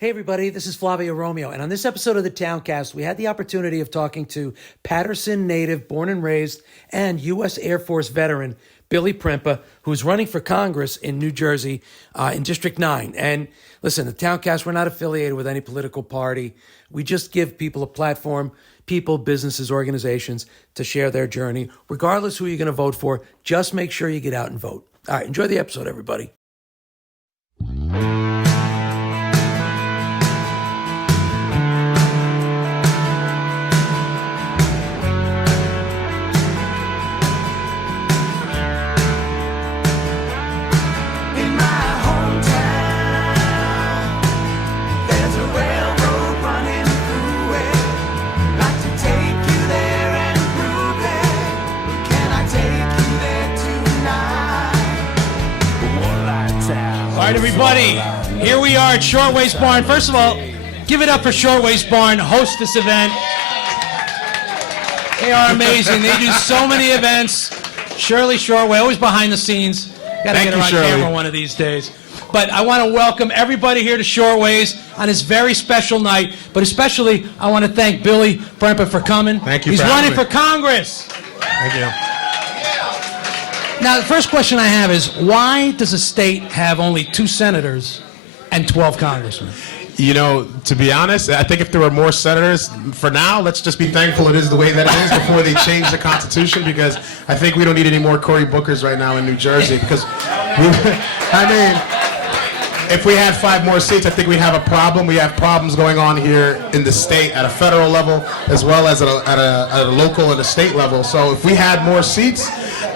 Hey everybody, this is Flavio Romeo, and on this episode of the Towncast, we had the opportunity of talking to Paterson native, born and raised, and U.S. Air Force veteran, Billy Prempeh, who's running for Congress in New Jersey in District 9. And listen, the Towncast, we're not affiliated with any political party. We just give people a platform, people, businesses, organizations, to share their journey. Regardless who you're going to vote for, just make sure you get out and vote. All right, enjoy the episode, everybody. All right, everybody, here we are at Shortwaist Barn. First of all, give it up for Shortwaist Barn, host this event. They are amazing. They do so many events. Shirley Shortway, always behind the scenes. Got to get her on camera one of these days. But I want to welcome everybody here to Shortways on this very special night. But especially, I want to thank Billy Prempeh for coming. Thank you. He's running for Congress. Thank you. Now, the first question I have is, why does a state have only 2 senators and 12 congressmen? You know, to be honest, I think if there were more senators, for now, let's just be thankful it is the way that it is before they change the Constitution, because I think we don't need any more Cory Bookers right now in New Jersey, because, if we had 5 more seats, I think we'd have a problem. We have problems going on here in the state at a federal level, as well as at a local and a state level. So if we had more seats,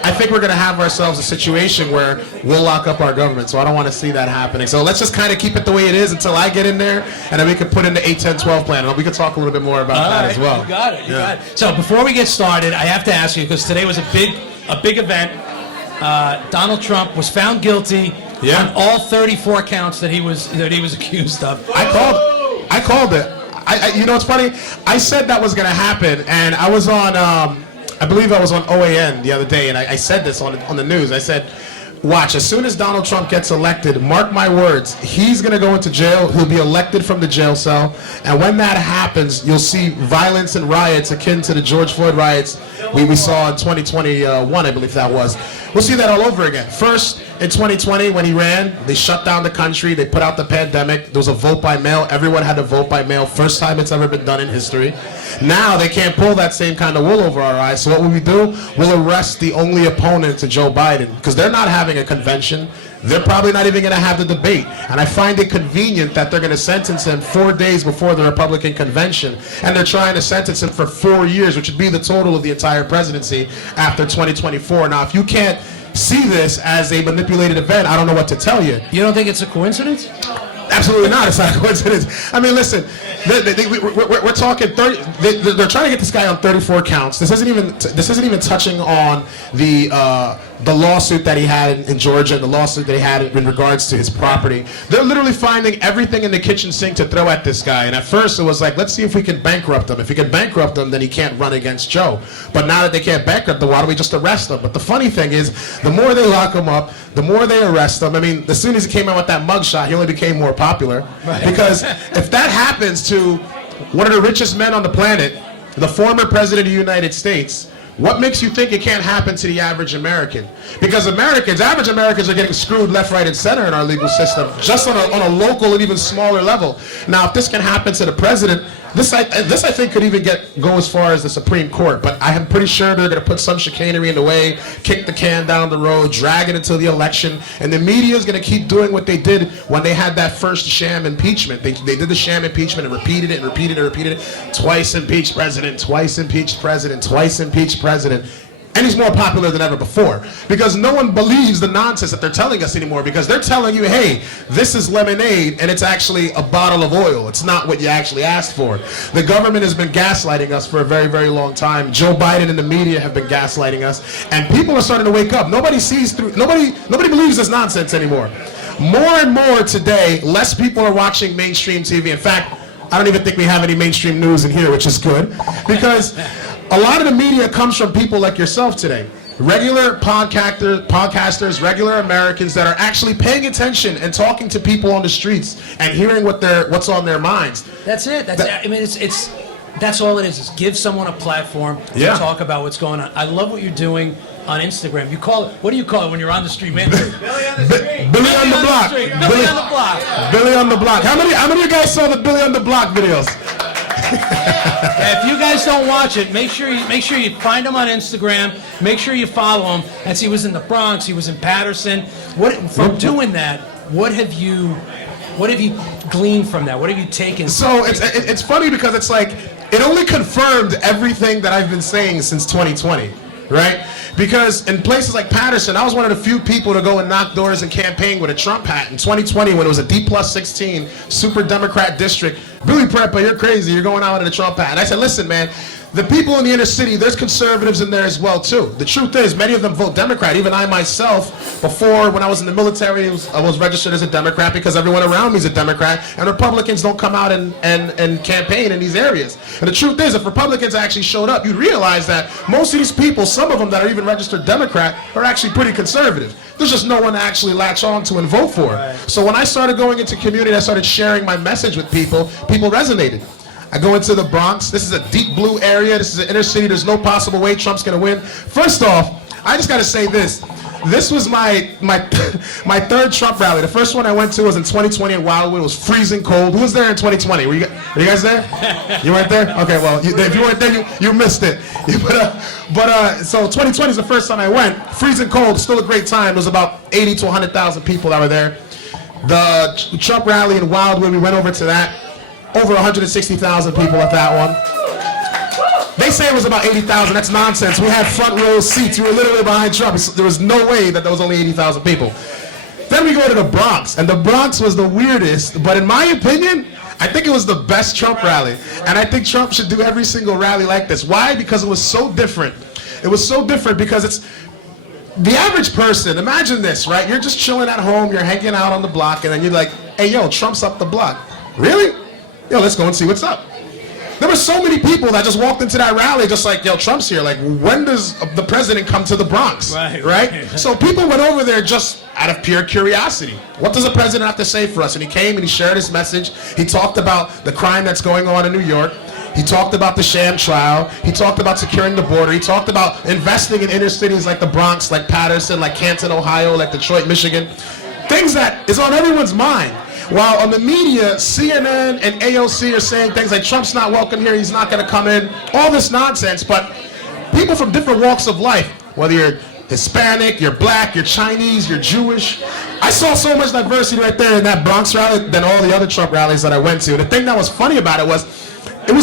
I think we're going to have ourselves a situation where we'll lock up our government. So I don't want to see that happening. So let's just kind of keep it the way it is until I get in there, and then we can put in the 8, 10, 12 plan. And we can talk a little bit more about that as well. You got it. You got it. So before we get started, I have to ask you, because today was a big event. Donald Trump was found guilty on all 34 counts that he was accused of. I called it. You know, it's funny. I said that was going to happen, and I was on. I believe I was on OAN the other day, and I said this on the news. I said, watch, as soon as Donald Trump gets elected, mark my words, he's going to go into jail. He'll be elected from the jail cell. And when that happens, you'll see violence and riots akin to the George Floyd riots we saw in 2021, I believe that was. We'll see that all over again. First, in 2020, when he ran, they shut down the country. They put out the pandemic. There was a vote by mail. Everyone had to vote by mail. First time it's ever been done in history. Now they can't pull that same kind of wool over our eyes. So what will we do? We'll arrest the only opponent to Joe Biden, because they're not having a convention. They're probably not even going to have the debate. And I find it convenient that they're going to sentence him 4 days before the Republican convention. And they're trying to sentence him for 4 years, which would be the total of the entire presidency after 2024. Now, if you can't see this as a manipulated event, I don't know what to tell you. You don't think it's a coincidence? Absolutely not. It's not a coincidence. I mean, listen, we're talking 30. They're trying to get this guy on 34 counts. This isn't even touching on the lawsuit that he had in Georgia and the lawsuit that he had in regards to his property. They're literally finding everything in the kitchen sink to throw at this guy. And at first it was like, let's see if we can bankrupt him. If we can bankrupt him, then he can't run against Joe. But now that they can't bankrupt him, why don't we just arrest him? But the funny thing is, the more they lock him up, the more they arrest him. I mean, as soon as he came out with that mugshot, he only became more popular. Right. Because if that happens to one of the richest men on the planet, the former president of the United States, what makes you think it can't happen to the average American? Because average Americans are getting screwed left, right, and center in our legal system, just on a local and even smaller level. Now, if this can happen to the president, this I think could even go as far as the Supreme Court. But I am pretty sure they're going to put some chicanery in the way, kick the can down the road, drag it until the election, and the media is going to keep doing what they did when they had that first sham impeachment. They did the sham impeachment and repeated it and repeated it and repeated it. Twice impeached president, twice impeached president, twice impeached president. And he's more popular than ever before, because no one believes the nonsense that they're telling us anymore, because they're telling you, hey, this is lemonade and it's actually a bottle of oil. It's not what you actually asked for. The government has been gaslighting us for a very, very long time. Joe Biden and the media have been gaslighting us, and people are starting to wake up. Nobody believes this nonsense anymore. More and more today, less people are watching mainstream TV. In fact, I don't even think we have any mainstream news in here, which is good, because a lot of the media comes from people like yourself today. regular podcasters, regular Americans that are actually paying attention and talking to people on the streets and hearing what's on their minds. That's it. I mean, it's that's all it is give someone a platform to talk about what's going on. I love what you're doing on Instagram. You call it, what do you call it when you're on the street, man? Billy on the street. Billy on the block. Billy on the block. Billy on the block. How many of you guys saw the Billy on the block videos? If you guys don't watch it, make sure you find him on Instagram. Make sure you follow him. And see, he was in the Bronx. He was in Paterson. From doing that, what have you gleaned from that? What have you taken? So it's funny because it's like it only confirmed everything that I've been saying since 2020, right? Because in places like Paterson, I was one of the few people to go and knock doors and campaign with a Trump hat in 2020 when it was a D+16 super Democrat district. Billy Prempeh, you're crazy. You're going out in a Trump hat. And I said, listen, man, the people in the inner city, there's conservatives in there as well, too. The truth is, many of them vote Democrat. Even I myself, before, when I was in the military, I was registered as a Democrat because everyone around me is a Democrat, and Republicans don't come out and campaign in these areas. And the truth is, if Republicans actually showed up, you'd realize that most of these people, some of them that are even registered Democrat, are actually pretty conservative. There's just no one to actually latch on to and vote for. Right. So when I started going into community, I started sharing my message with people resonated. I go into the Bronx. This is a deep blue area. This is an inner city. There's no possible way Trump's going to win. First off, I just got to say this. This was my third Trump rally. The first one I went to was in 2020 in Wildwood. It was freezing cold. Who was there in 2020? Were you guys there? You weren't there? Okay, well, if you weren't there, you missed it. So 2020 is the first time I went. Freezing cold, still a great time. There was about 80 to 100,000 people that were there. The Trump rally in Wildwood, we went over to that. Over 160,000 people at that one. They say it was about 80,000. That's nonsense. We had front row seats. We were literally behind Trump. There was no way that there was only 80,000 people. Then we go to the Bronx, and the Bronx was the weirdest, but in my opinion, I think it was the best Trump rally. And I think Trump should do every single rally like this. Why? Because it was so different. It was so different because it's the average person. Imagine this, right? You're just chilling at home, you're hanging out on the block, and then you're like, hey, yo, Trump's up the block. Really? Yo, let's go and see what's up. There were so many people that just walked into that rally just like, yo, Trump's here. Like, when does the president come to the Bronx? Right? So people went over there just out of pure curiosity. What does the president have to say for us? And he came and he shared his message. He talked about the crime that's going on in New York. He talked about the sham trial. He talked about securing the border. He talked about investing in inner cities like the Bronx, like Paterson, like Canton, Ohio, like Detroit, Michigan. Things that is on everyone's mind. While on the media, CNN and AOC are saying things like Trump's not welcome here, he's not going to come in, all this nonsense. But people from different walks of life, whether you're Hispanic, you're black, you're Chinese, you're Jewish. I saw so much diversity right there in that Bronx rally than all the other Trump rallies that I went to. The thing that was funny about it was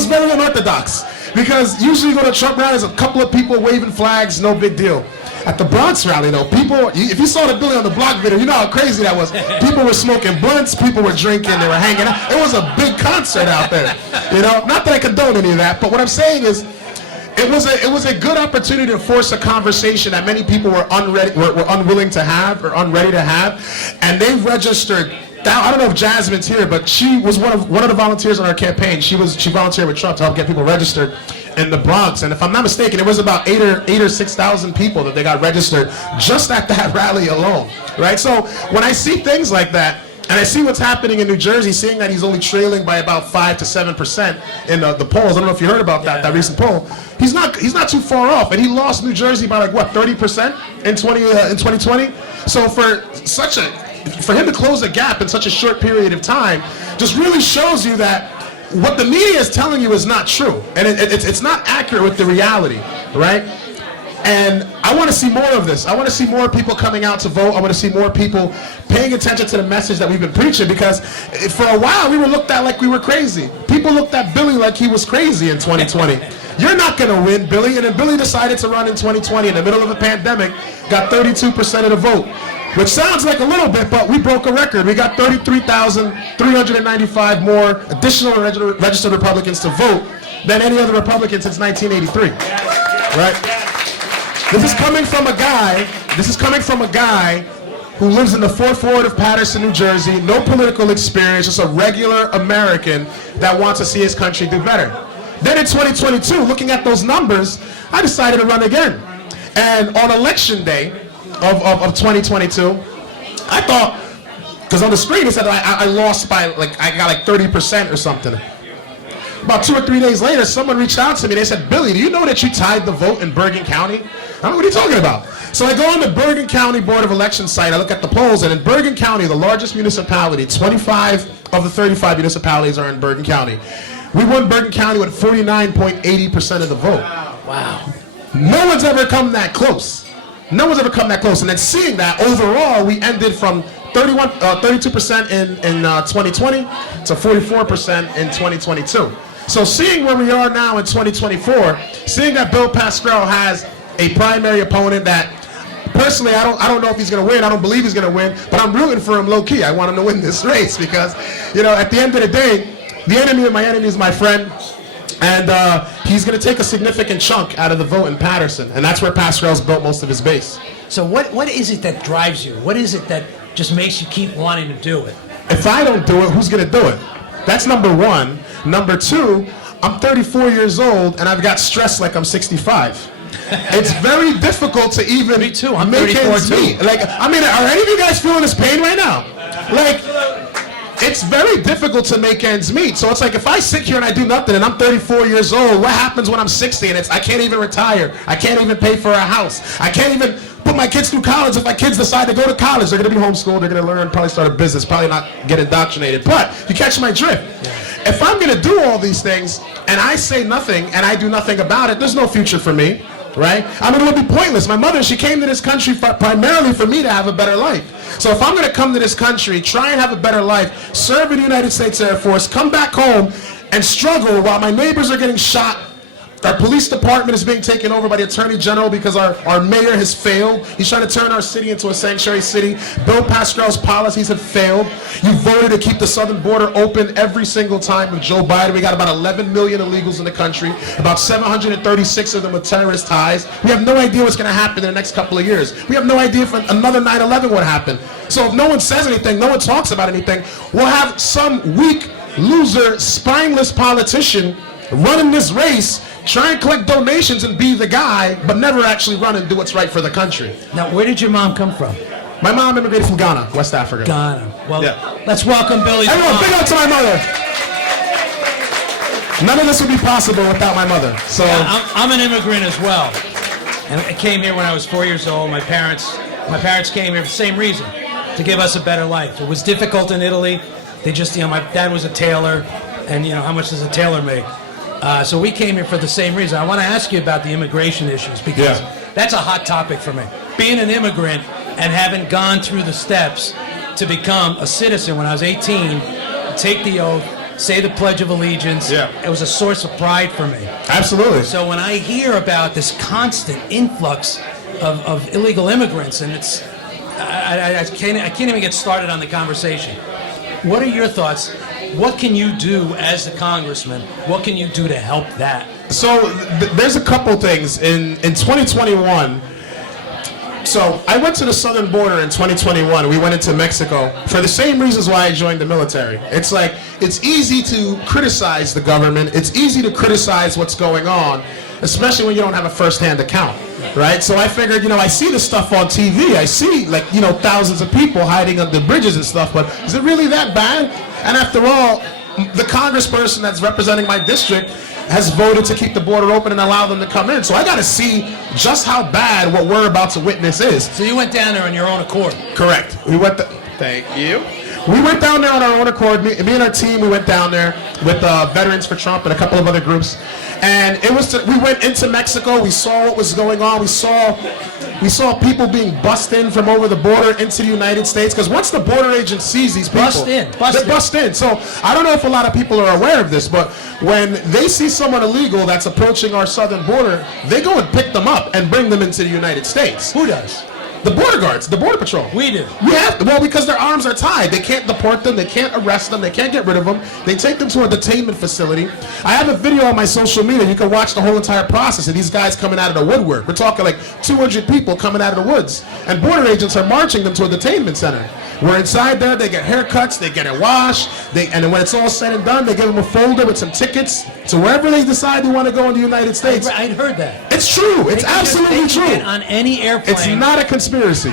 very unorthodox. Because usually you go to Trump rallies, a couple of people waving flags, no big deal. At the Bronx rally, though, people, if you saw the Billy on the Block video, you know how crazy that was. People were smoking blunts, people were drinking, they were hanging out. It was a big concert out there. You know, not that I condone any of that, but what I'm saying is, it was a good opportunity to force a conversation that many people were unwilling to have or unready to have, and they registered. I don't know if Jasmine's here, but she was one of the volunteers on our campaign. She volunteered with Trump to help get people registered in the Bronx, and if I'm not mistaken, it was about 8,000 or 6,000 people that they got registered just at that rally alone, right? So when I see things like that, and I see what's happening in New Jersey, seeing that he's only trailing by about 5 to 7% in the polls. I don't know if you heard about that recent poll. He's not too far off, and he lost New Jersey by like what 30% in 2020. So for him to close a gap in such a short period of time just really shows you that what the media is telling you is not true, and it's not accurate with the reality, right? And I want to see more of this. I want to see more people coming out to vote. I want to see more people paying attention to the message that we've been preaching, because for a while we were looked at like we were crazy. People looked at Billy like he was crazy in 2020. You're not going to win, Billy. And then Billy decided to run in 2020 in the middle of a pandemic, got 32% of the vote, which sounds like a little bit, but we broke a record. We got 33,395 more additional registered Republicans to vote than any other Republican since 1983, right? This is coming from a guy who lives in the 4th Ward of Paterson, New Jersey, no political experience, just a regular American that wants to see his country do better. Then in 2022, looking at those numbers, I decided to run again. And on election day of 2022, I thought, because on the screen it said I lost by I got like 30% or something. About 2 or 3 days later, someone reached out to me. They said, Billy, do you know that you tied the vote in Bergen County? I'm like, what are you talking about? So I go on the Bergen County Board of Elections site. I look at the polls, and in Bergen County, the largest municipality, 25 of the 35 municipalities are in Bergen County. We won Bergen County with 49.80% of the vote. Wow. No one's ever come that close. No one's ever come that close. And then seeing that, overall, we ended from 32% in 2020 to 44% in 2022. So seeing where we are now in 2024, seeing that Bill Pascrell has a primary opponent that, personally, I don't know if he's going to win. I don't believe he's going to win, but I'm rooting for him low-key. I want him to win this race because, at the end of the day, the enemy of my enemy is my friend, and he's going to take a significant chunk out of the vote in Paterson, and that's where Pascrell's built most of his base. So what is it that drives you? What is it that just makes you keep wanting to do it? If I don't do it, who's going to do it? That's number one. Number two, I'm 34 years old, and I've got stress like I'm 65. It's very difficult to even Me too. I'm make 34 ends too. meet. Are any of you guys feeling this pain right now? It's very difficult to make ends meet. So it's like if I sit here and I do nothing and I'm 34 years old, what happens when I'm 60 and I can't even retire? I can't even pay for a house. I can't even put my kids through college. If my kids decide to go to college, they're going to be homeschooled, they're going to learn, probably start a business, probably not get indoctrinated. But you catch my drift. If I'm going to do all these things and I say nothing and I do nothing about it, there's no future for me. Right? It would be pointless. My mother, she came to this country primarily for me to have a better life. So if I'm going to come to this country, try and have a better life, serve in the United States Air Force, come back home and struggle while my neighbors are getting shot, our police department is being taken over by the Attorney General because our mayor has failed. He's trying to turn our city into a sanctuary city. Bill Pascrell's policies have failed. You voted to keep the southern border open every single time with Joe Biden. We got about 11 million illegals in the country, about 736 of them with terrorist ties. We have no idea what's going to happen in the next couple of years. We have no idea if another 9/11 would happen. So if no one says anything, no one talks about anything, we'll have some weak, loser, spineless politician running this race, try and collect donations and be the guy, but never actually run and do what's right for the country. Now, where did your mom come from? My mom immigrated from Ghana, West Africa. Ghana. Well, Yeah. let's welcome Billy's Everyone, mom. big up to my mother. None of this would be possible without my mother. So I'm an immigrant as well. And I came here when I was 4 years old. My parents came here for the same reason, to give us a better life. It was difficult in Italy. They just, my dad was a tailor, and how much does a tailor make? So we came here for the same reason. I want to ask you about the immigration issues because that's a hot topic for me. Being an immigrant and having gone through the steps to become a citizen when I was 18, take the oath, say the Pledge of Allegiance, it was a source of pride for me. absolutely. So when I hear about this constant influx of illegal immigrants, and I can't even get started on the conversation. What are your thoughts? What can you do as a congressman? What can you do to help that? So there's a couple things. In 2021, so I went to the southern border in 2021. We went into Mexico for the same reasons why I joined the military. It's like, it's easy to criticize the government. It's easy to criticize what's going on, especially when you don't have a first-hand account, right? So I figured, I see this stuff on TV. I see, thousands of people hiding under bridges and stuff, but is it really that bad? And after all, the congressperson that's representing my district has voted to keep the border open and allow them to come in. So I got to see just how bad what we're about to witness is. So you went down there on your own accord. Correct. Thank you. We went down there on our own accord. Me and our team, we went down there with Veterans for Trump and a couple of other groups. And we went into Mexico. We saw what was going on. We saw people being bussed in from over the border into the United States. Because once the border agent sees these people, They bust in. So I don't know if a lot of people are aware of this, but when they see someone illegal that's approaching our southern border, they go and pick them up and bring them into the United States. Who does? The border guards, the border patrol. We do. We have to, well, because their arms are tied. They can't deport them. They can't arrest them. They can't get rid of them. They take them to a detainment facility. I have a video on my social media. You can watch the whole entire process of these guys coming out of the woodwork. We're talking like 200 people coming out of the woods. And border agents are marching them to a detainment center. We're inside there. They get haircuts. They get it washed. And then when it's all said and done, they give them a folder with some tickets to wherever they decide they want to go in the United States. I'd heard that. It's true. It's absolutely They true. can get on any airplane. It's not a conspiracy.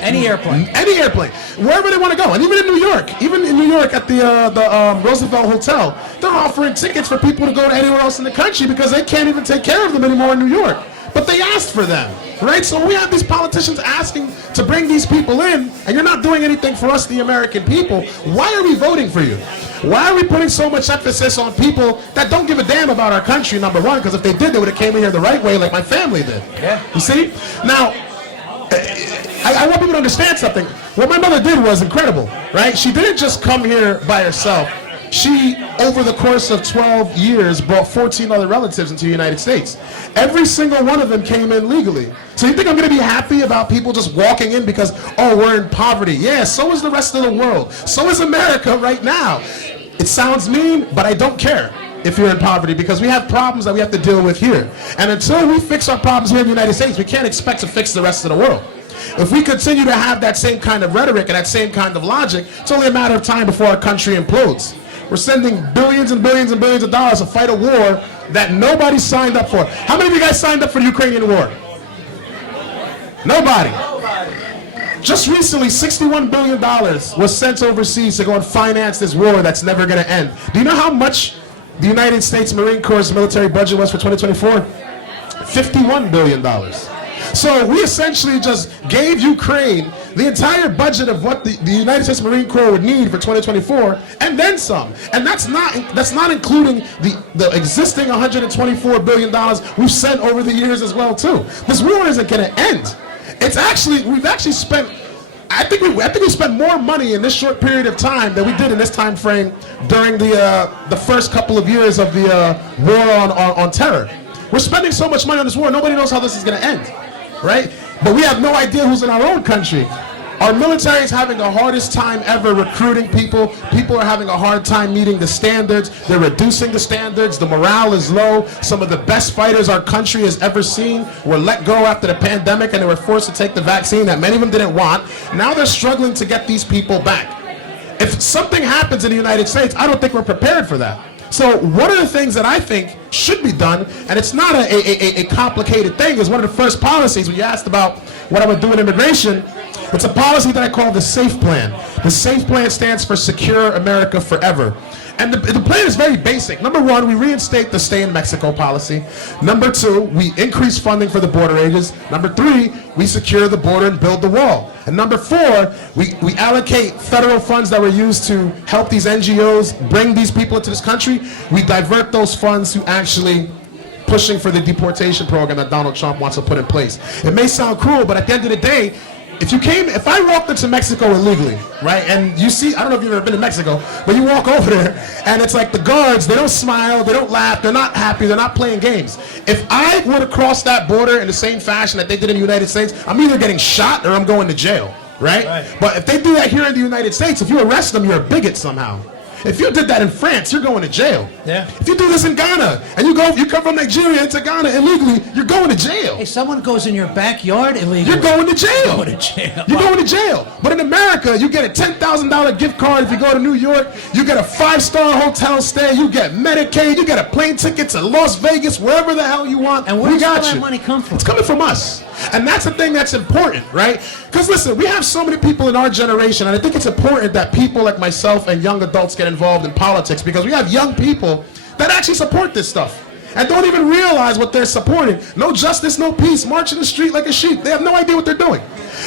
Any airplane. Any airplane, wherever they want to go, and even in New York, at the Roosevelt Hotel, they're offering tickets for people to go to anywhere else in the country because they can't even take care of them anymore in New York. But they asked for them, right? So we have these politicians asking to bring these people in, and you're not doing anything for us, the American people. Why are we voting for you? Why are we putting so much emphasis on people that don't give a damn about our country, number one? Because if they did, they would have came in here the right way like my family did. Yeah. You see? Now, I want people to understand something. What my mother did was incredible, right? She didn't just come here by herself. She, over the course of 12 years, brought 14 other relatives into the United States. Every single one of them came in legally. So you think I'm going to be happy about people just walking in because, oh, we're in poverty? Yeah, so is the rest of the world. So is America right now. It sounds mean, but I don't care if you're in poverty, because we have problems that we have to deal with here. And until we fix our problems here in the United States, we can't expect to fix the rest of the world. If we continue to have that same kind of rhetoric and that same kind of logic, it's only a matter of time before our country implodes. We're sending billions and billions and billions of dollars to fight a war that nobody signed up for. How many of you guys signed up for the Ukrainian war? Nobody. Just recently, $61 billion was sent overseas to go and finance this war that's never going to end. Do you know how much the United States Marine Corps' military budget was for 2024? $51 billion. So we essentially just gave Ukraine the entire budget of what the United States Marine Corps would need for 2024, and then some. And that's not including the existing $124 billion we've sent over the years as well too. This war isn't going to end. We've actually spent. I think we spent more money in this short period of time than we did in this time frame during the first couple of years of the war on terror. We're spending so much money on this war, nobody knows how this is going to end, right? But we have no idea who's in our own country. Our military is having the hardest time ever recruiting people. People are having a hard time meeting the standards. They're reducing the standards. The morale is low. Some of the best fighters our country has ever seen were let go after the pandemic, and they were forced to take the vaccine that many of them didn't want. Now they're struggling to get these people back. If something happens in the United States, I don't think we're prepared for that. So one of the things that I think should be done, and it's not a complicated thing, is one of the first policies when you asked about what I would do in immigration. It's a policy that I call the SAFE Plan. The SAFE Plan stands for Secure America Forever. And the plan is very basic. Number one, we reinstate the stay in Mexico policy. Number two, we increase funding for the border agents. Number three, we secure the border and build the wall. And number four, we allocate federal funds that were used to help these NGOs bring these people into this country. We divert those funds to actually pushing for the deportation program that Donald Trump wants to put in place. It may sound cruel, but at the end of the day, if I walked into Mexico illegally, right, and you see, I don't know if you've ever been to Mexico, but you walk over there, and it's like the guards, they don't smile, they don't laugh, they're not happy, they're not playing games. If I were to cross that border in the same fashion that they did in the United States, I'm either getting shot or I'm going to jail, right? But if they do that here in the United States, if you arrest them, you're a bigot somehow. If you did that in France, you're going to jail. Yeah. If you do this in Ghana, and you come from Nigeria into Ghana illegally, you're going to jail. Hey, someone goes in your backyard illegally. You're going to jail. You're going to jail. You're going to jail. But in America, you get a $10,000 gift card if you go to New York. You get a 5-star hotel stay. You get Medicaid. You get a plane ticket to Las Vegas, wherever the hell you want. And where does all that money come from? It's coming from us. And that's the thing that's important, right? Because listen, we have so many people in our generation, and I think it's important that people like myself and young adults get involved in politics, because we have young people that actually support this stuff and don't even realize what they're supporting. No justice, no peace, marching the street like a sheep. They have no idea what they're doing.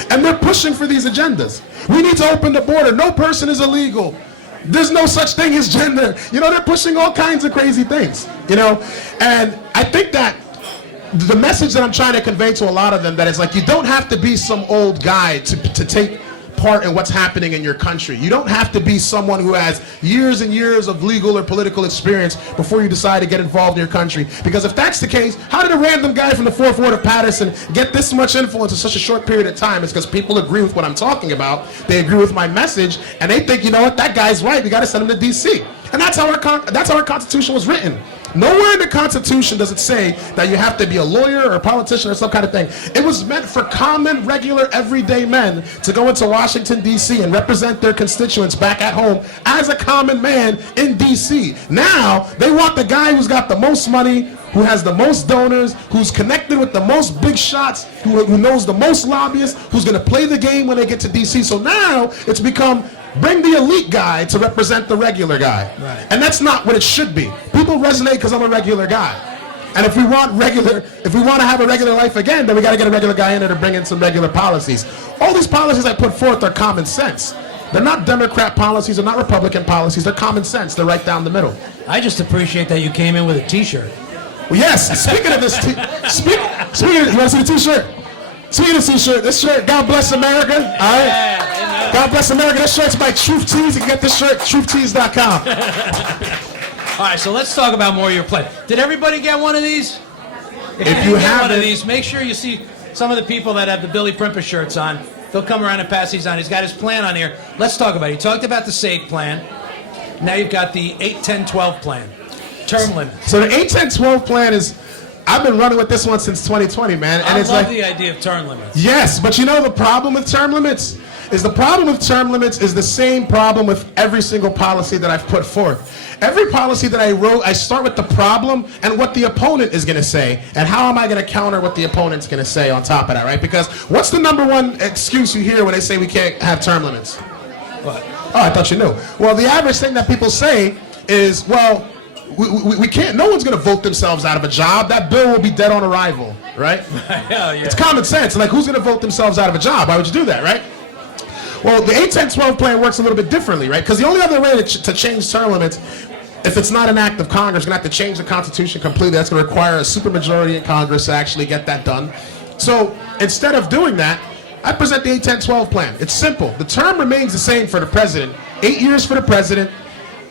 And they're pushing for these agendas. We need to open the border. No person is illegal. There's no such thing as gender. They're pushing all kinds of crazy things, And I think that the message that I'm trying to convey to a lot of them, that is like, you don't have to be some old guy to take part in what's happening in your country. You don't have to be someone who has years and years of legal or political experience before you decide to get involved in your country. Because if that's the case, how did a random guy from the 4th Ward of Paterson get this much influence in such a short period of time? It's because people agree with what I'm talking about. They agree with my message, and they think, you know what, that guy's right. We got to send him to D.C. And that's how our Constitution was written. Nowhere in the Constitution does it say that you have to be a lawyer or a politician or some kind of thing. It was meant for common, regular, everyday men to go into Washington, D.C. and represent their constituents back at home as a common man in D.C. Now, they want the guy who's got the most money, who has the most donors, who's connected with the most big shots, who knows the most lobbyists, who's going to play the game when they get to D.C. So now it's become bring the elite guy to represent the regular guy. Right. And that's not what it should be. People resonate because I'm a regular guy. And if we want to have a regular life again, then we got to get a regular guy in there to bring in some regular policies. All these policies I put forth are common sense. They're not Democrat policies, they're not Republican policies, they're common sense. They're right down the middle. I just appreciate that you came in with a t-shirt. Well, yes, speaking of this, speaking of, you want to see the t-shirt? Speaking of t-shirt, this shirt, God bless America, all right? Yeah, God bless America, this shirt's by Truth Tees. You can get this shirt, truthtees.com. All right, so let's talk about more of your plan. Did everybody get one of these? If you have one of these, make sure you see some of the people that have the Billy Prempeh shirts on. They'll come around and pass these on. He's got his plan on here. Let's talk about it. He talked about the SAVE plan. Now you've got the 8-10-12 plan. Term limit. So the 8-10-12 plan is, I've been running with this one since 2020, man. And I it's love like the idea of term limits. Yes, but you know the problem with term limits? The same problem with every single policy that I've put forth. Every policy that I wrote, I start with the problem and what the opponent is going to say, and how am I going to counter what the opponent's going to say on top of that, right? Because what's the number one excuse you hear when they say we can't have term limits? What? Oh, I thought you knew. Well, the average thing that people say is, well, we can't, no one's going to vote themselves out of a job. That bill will be dead on arrival, right? Yeah. It's common sense. Like, who's going to vote themselves out of a job? Why would you do that, right? Well, the 8-10-12 plan works a little bit differently, right? Because the only other way to change term limits, if it's not an act of Congress, you're going to have to change the Constitution completely. That's going to require a supermajority in Congress to actually get that done. So instead of doing that, I present the 8-10-12 plan. It's simple. The term remains the same for the president. 8 years for the president,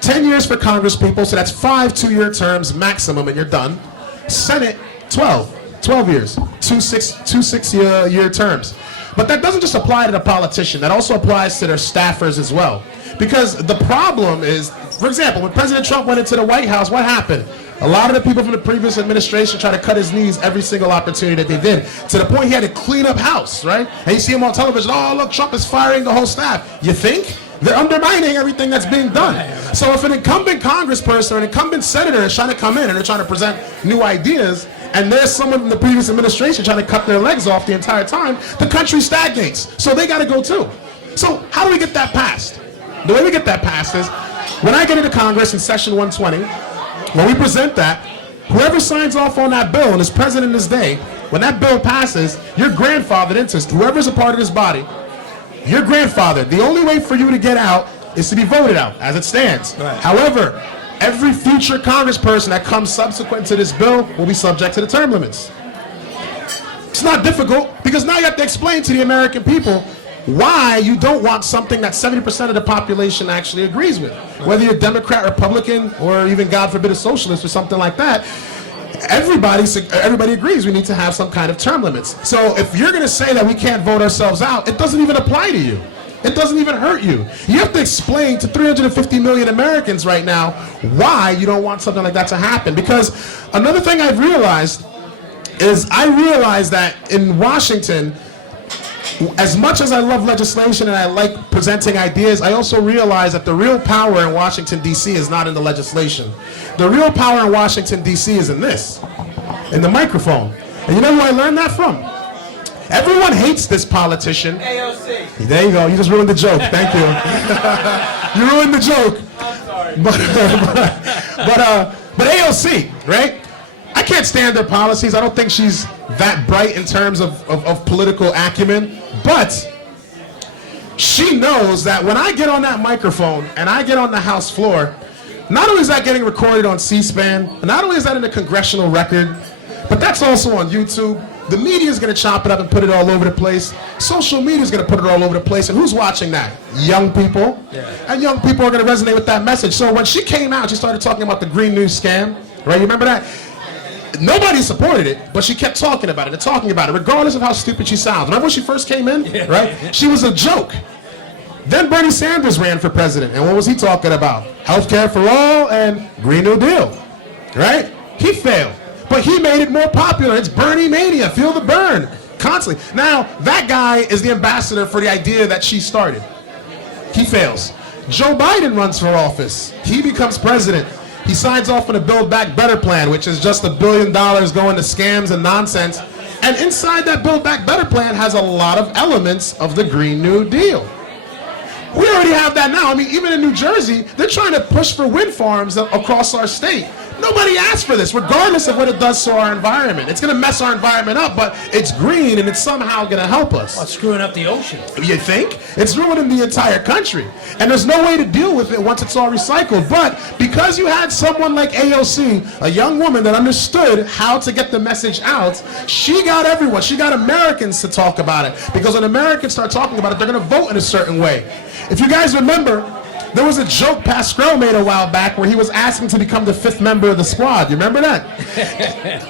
10 years for Congress people, so that's 5 2-year terms maximum, and you're done. Senate, 12 years, two six-year terms. But that doesn't just apply to the politician. That also applies to their staffers as well. Because the problem is, for example, when President Trump went into the White House, what happened? A lot of the people from the previous administration tried to cut his knees every single opportunity that they did, to the point he had to clean up house, right? And you see him on television, oh, look, Trump is firing the whole staff. You think? They're undermining everything that's being done. So if an incumbent congressperson or an incumbent senator is trying to come in and they're trying to present new ideas, and there's someone from the previous administration trying to cut their legs off the entire time, the country stagnates. So they got to go too. So how do we get that passed? The way we get that passed is, when I get into Congress in session 120, when we present that, whoever signs off on that bill and is president this day, when that bill passes, you're grandfathered into it. Whoever's a part of this body, you're grandfathered. The only way for you to get out is to be voted out, as it stands. Right. However, every future congressperson that comes subsequent to this bill will be subject to the term limits. It's not difficult, because now you have to explain to the American people why you don't want something that 70% of the population actually agrees with. Whether you're Democrat, Republican, or even, God forbid, a socialist or something like that, everybody agrees we need to have some kind of term limits. So if you're going to say that we can't vote ourselves out, it doesn't even apply to you. It doesn't even hurt you. You have to explain to 350 million Americans right now why you don't want something like that to happen. Because another thing I've realized is, that in Washington, as much as I love legislation and I like presenting ideas, I also realize that the real power in Washington, D.C. is not in the legislation. The real power in Washington, D.C. is in this, in the microphone. And you know who I learned that from? Everyone hates this politician. AOC. There you go. You just ruined the joke. Thank you. You ruined the joke. I'm sorry. But AOC, right? I can't stand their policies. I don't think she's that bright in terms of political acumen. But she knows that when I get on that microphone and I get on the House floor, not only is that getting recorded on C-SPAN, not only is that in the Congressional record, but that's also on YouTube. The media is going to chop it up and put it all over the place. Social media is going to put it all over the place. And who's watching that? Young people. Yeah. And young people are going to resonate with that message. So when she came out, she started talking about the Green News scam. Right? You remember that? Nobody supported it, but she kept talking about it and talking about it, regardless of how stupid she sounds. Remember when she first came in? Yeah. Right? She was a joke. Then Bernie Sanders ran for president. And what was he talking about? Healthcare for all and Green New Deal. right? He failed. But he made it more popular. It's Bernie mania. Feel the burn. Constantly. Now, that guy is the ambassador for the idea that she started. He fails. Joe Biden runs for office. He becomes president. He signs off on a Build Back Better plan, which is just $1 billion going to scams and nonsense. And inside that Build Back Better plan has a lot of elements of the Green New Deal. We already have that now. I mean, even in New Jersey, they're trying to push for wind farms across our state. Nobody asked for this, regardless of what it does to our environment. It's going to mess our environment up, but it's green and it's somehow going to help us. Well, it's screwing up the ocean. You think? It's ruining the entire country. And there's no way to deal with it once it's all recycled. But because you had someone like AOC, a young woman that understood how to get the message out, she got everyone. She got Americans to talk about it. Because when Americans start talking about it, they're going to vote in a certain way. If you guys remember, there was a joke Pascal made a while back where he was asking to become the 5th member of the squad. You remember that?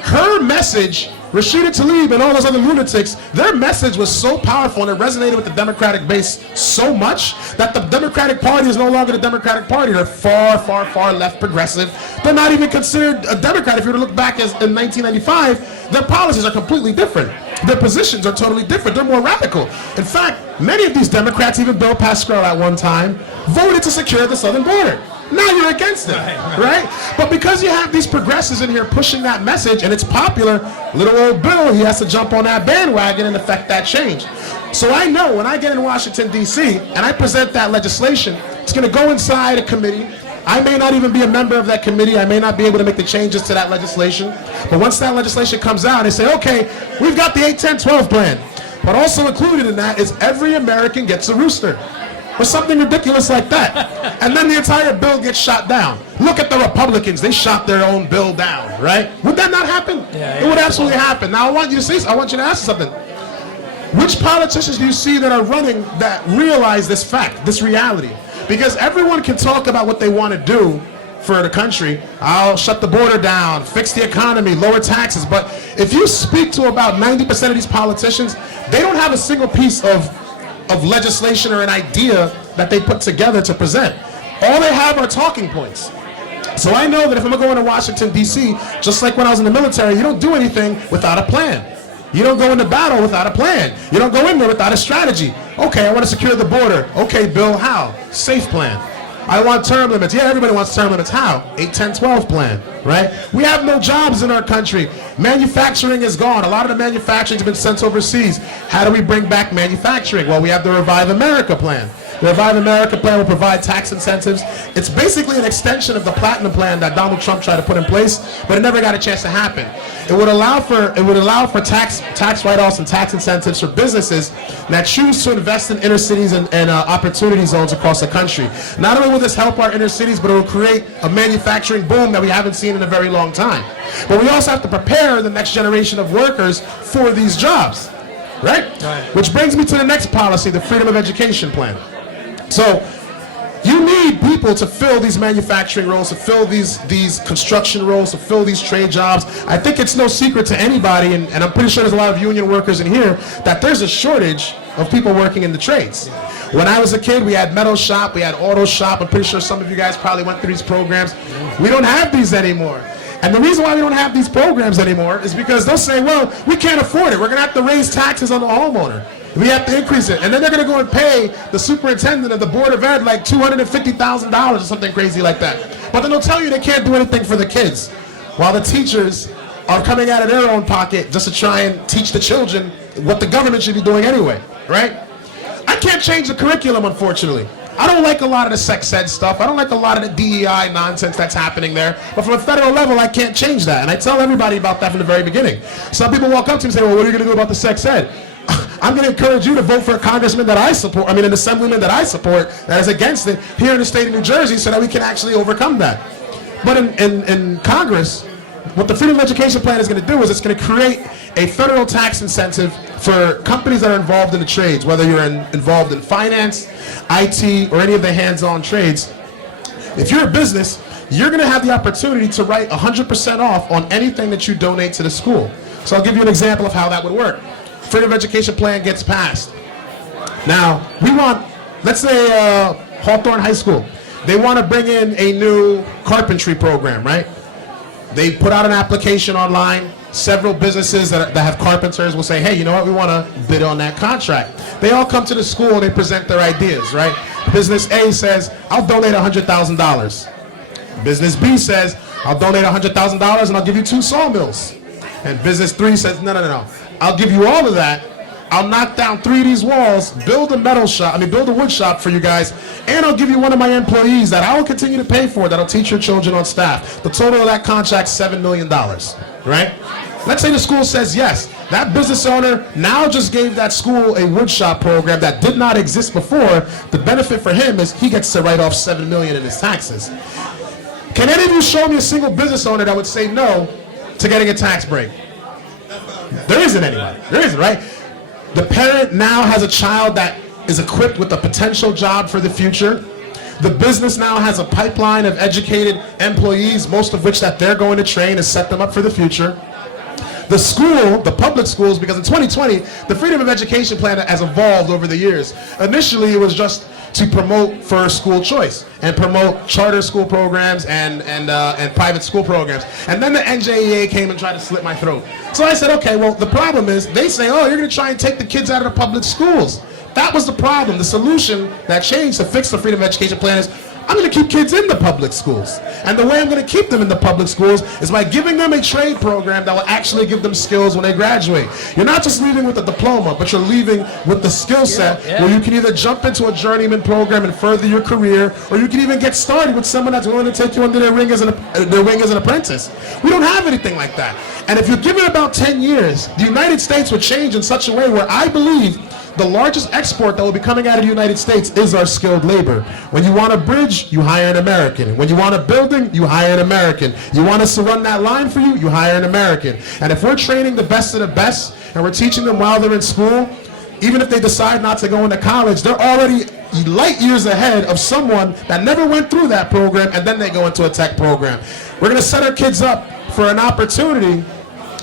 Her message, Rashida Tlaib and all those other lunatics, their message was so powerful and it resonated with the Democratic base so much that the Democratic Party is no longer the Democratic Party. They're far, far, far left progressive. They're not even considered a Democrat. If you were to look back in 1995, their policies are completely different. Their positions are totally different. They're more radical. In fact, many of these Democrats, even Bill Pascrell at one time, voted to secure the southern border. Now you're against it, right? But because you have these progressives in here pushing that message and it's popular, little old Bill, he has to jump on that bandwagon and affect that change. So I know when I get in Washington, D.C., and I present that legislation, it's going to go inside a committee. I may not even be a member of that committee. I may not be able to make the changes to that legislation. But once that legislation comes out, they say, okay, we've got the 8, 10, 12 plan. But also included in that is every American gets a rooster. Or something ridiculous like that. And then the entire bill gets shot down. Look at the Republicans. They shot their own bill down, right? Would that not happen? Yeah, it would absolutely happen. Now I want you to ask something. Which politicians do you see that are running that realize this fact, this reality? Because everyone can talk about what they want to do for the country. I'll shut the border down, fix the economy, lower taxes. But if you speak to about 90% of these politicians, they don't have a single piece of legislation or an idea that they put together to present. All they have are talking points. So I know that if I'm going to Washington, D.C., just like when I was in the military, you don't do anything without a plan. You don't go into battle without a plan. You don't go in there without a strategy. Okay, I want to secure the border. Okay, Bill, how? Safe plan. I want term limits. Yeah, everybody wants term limits. How? 8, 10, 12 plan, right? We have no jobs in our country. Manufacturing is gone. A lot of the manufacturing has been sent overseas. How do we bring back manufacturing? Well, we have the Revive America plan. The Revive America plan will provide tax incentives. It's basically an extension of the Platinum plan that Donald Trump tried to put in place, but it never got a chance to happen. It would allow for tax write-offs and tax incentives for businesses that choose to invest in inner cities and opportunity zones across the country. Not only will this help our inner cities, but it will create a manufacturing boom that we haven't seen in a very long time. But we also have to prepare the next generation of workers for these jobs, right? Which brings me to the next policy, the Freedom of Education plan. So you need people to fill these manufacturing roles, to fill these construction roles, to fill these trade jobs. I think it's no secret to anybody, and I'm pretty sure there's a lot of union workers in here, that there's a shortage of people working in the trades. When I was a kid, we had metal shop, we had auto shop. I'm pretty sure some of you guys probably went through these programs. We don't have these anymore. And the reason why we don't have these programs anymore is because they'll say, well, we can't afford it. We're going to have to raise taxes on the homeowner. We have to increase it. And then they're going to go and pay the superintendent of the Board of Ed like $250,000 or something crazy like that. But then they'll tell you they can't do anything for the kids, while the teachers are coming out of their own pocket just to try and teach the children what the government should be doing anyway, right? I can't change the curriculum, unfortunately. I don't like a lot of the sex ed stuff. I don't like a lot of the DEI nonsense that's happening there. But from a federal level, I can't change that. And I tell everybody about that from the very beginning. Some people walk up to me and say, well, what are you going to do about the sex ed? I'm going to encourage you to vote for a congressman that I support, an assemblyman that I support that is against it here in the state of New Jersey so that we can actually overcome that. But in Congress, what the Freedom of Education Plan is going to do is it's going to create a federal tax incentive for companies that are involved in the trades, whether you're involved in finance, IT, or any of the hands-on trades. If you're a business, you're going to have the opportunity to write 100% off on anything that you donate to the school. So I'll give you an example of how that would work. Freedom of Education Plan gets passed. Now, we want, let's say Hawthorne High School. They want to bring in a new carpentry program, right? They put out an application online. Several businesses that have carpenters will say, hey, you know what, we want to bid on that contract. They all come to the school and they present their ideas, right? Business A says, I'll donate $100,000. Business B says, I'll donate $100,000 and I'll give you 2 sawmills. And business 3 says, no. I'll give you all of that. I'll knock down 3 of these walls, build a wood shop for you guys, and I'll give you one of my employees that I will continue to pay for, that'll teach your children on staff. The total of that contract's $7 million, right? Let's say the school says yes. That business owner now just gave that school a wood shop program that did not exist before. The benefit for him is he gets to write off $7 million in his taxes. Can any of you show me a single business owner that would say no to getting a tax break? There isn't anybody. There isn't, right? The parent now has a child that is equipped with a potential job for the future. The business now has a pipeline of educated employees, most of which that they're going to train and set them up for the future. The school, the public schools, because in 2020, the Freedom of Education Plan has evolved over the years. Initially, it was just to promote first school choice and promote charter school programs and private school programs. And then the NJEA came and tried to slit my throat. So I said, okay, well, the problem is they say, oh, you're going to try and take the kids out of the public schools. That was the problem. The solution that changed to fix the Freedom of Education Plan is I'm going to keep kids in the public schools. And the way I'm going to keep them in the public schools is by giving them a trade program that will actually give them skills when they graduate. You're not just leaving with a diploma, but you're leaving with the skill set where you can either jump into a journeyman program and further your career, or you can even get started with someone that's willing to take you under their wing as an apprentice. We don't have anything like that. And if you give it about 10 years, the United States would change in such a way where I believe the largest export that will be coming out of the United States is our skilled labor. When you want a bridge, you hire an American. When you want a building, you hire an American. You want us to run that line for you, you hire an American. And if we're training the best of the best, and we're teaching them while they're in school, even if they decide not to go into college, they're already light years ahead of someone that never went through that program, and then they go into a tech program. We're going to set our kids up for an opportunity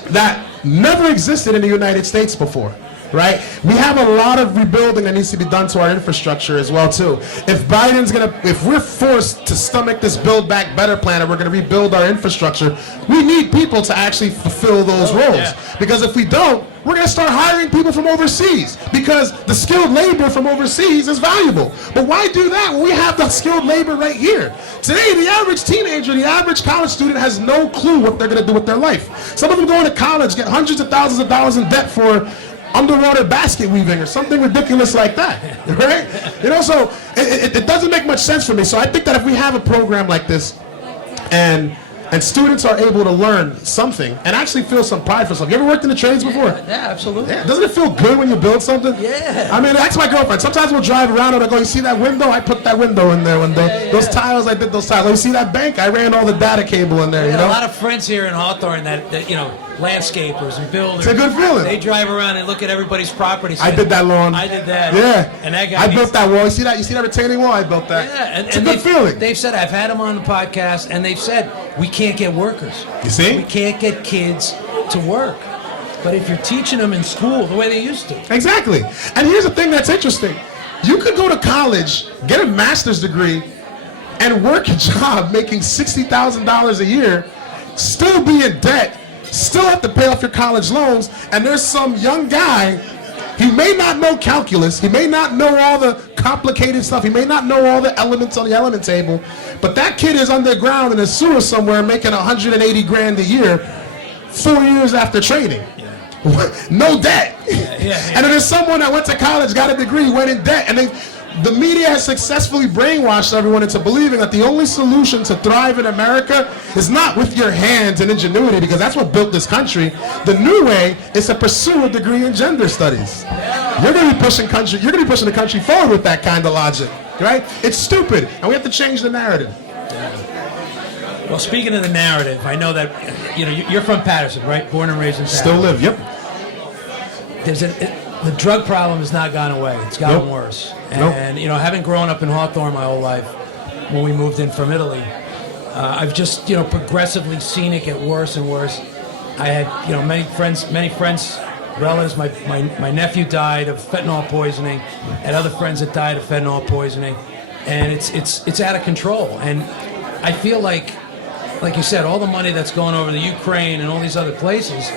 that never existed in the United States before. Right? We have a lot of rebuilding that needs to be done to our infrastructure as well too. If we're forced to stomach this Build Back Better plan and we're going to rebuild our infrastructure, we need people to actually fulfill those roles. Because if we don't, we're going to start hiring people from overseas because the skilled labor from overseas is valuable. But why do that when we have the skilled labor right here? Today, the average teenager, the average college student has no clue what they're going to do with their life. Some of them go into college, get hundreds of thousands of dollars in debt for underwater basket weaving or something ridiculous like that, right? You know, so it doesn't make much sense for me. So I think that if we have a program like this and students are able to learn something and actually feel some pride for something. You ever worked in the trades before? Yeah, absolutely. Yeah. Doesn't it feel good when you build something? Yeah. I mean, that's my girlfriend. Sometimes we'll drive around and I go, you see that window? I put that window in there one day. Those tiles, I did those tiles. Oh, you see that bank? I ran all the data cable in there, you know? A lot of friends here in Hawthorne that you know, landscapers and builders. It's a good feeling. They drive around and look at everybody's properties. I did that lawn. I did that. Yeah. And that guy I built that wall. You see that retaining wall? I built that. Yeah. It's a good feeling. They've said, I've had them on the podcast, and they've said, we can't get workers. You see? We can't get kids to work. But if you're teaching them in school the way they used to. Exactly. And here's the thing that's interesting. You could go to college, get a master's degree, and work a job making $60,000 a year, still be in debt, still have to pay off your college loans, and there's some young guy, he may not know calculus, he may not know all the complicated stuff, he may not know all the elements on the element table, but that kid is underground in a sewer somewhere making 180 grand a year 4 years after training. No debt. And then there's someone that went to college, got a degree, went in debt, and the media has successfully brainwashed everyone into believing that the only solution to thrive in America is not with your hands and ingenuity, because that's what built this country. The new way is to pursue a degree in gender studies. You're going to be pushing the country forward with that kind of logic, right? It's stupid, and we have to change the narrative. Well, speaking of the narrative, I know that you're from Paterson, right? Born and raised in Paterson. Still live, yep. The drug problem has not gone away. It's gotten worse. And having grown up in Hawthorne my whole life, when we moved in from Italy, I've just progressively seen it get worse and worse. I had many friends, relatives. My nephew died of fentanyl poisoning, and other friends that died of fentanyl poisoning, and it's out of control. And I feel like like you said, all the money that's going over to Ukraine and all these other places,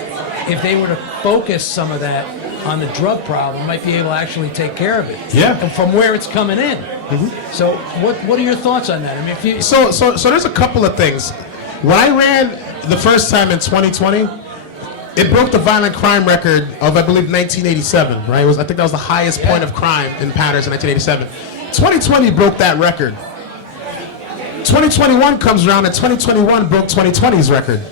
if they were to focus some of that on the drug problem, might be able to actually take care of it. Yeah. And from where it's coming in. So what are your thoughts on that? I mean, if you... So there's a couple of things. When I ran the first time in 2020, it broke the violent crime record of, I believe, 1987, right? I think that was the highest point of crime in Paterson, 1987. 2020 broke that record. 2021 comes around, and 2021 broke 2020's record.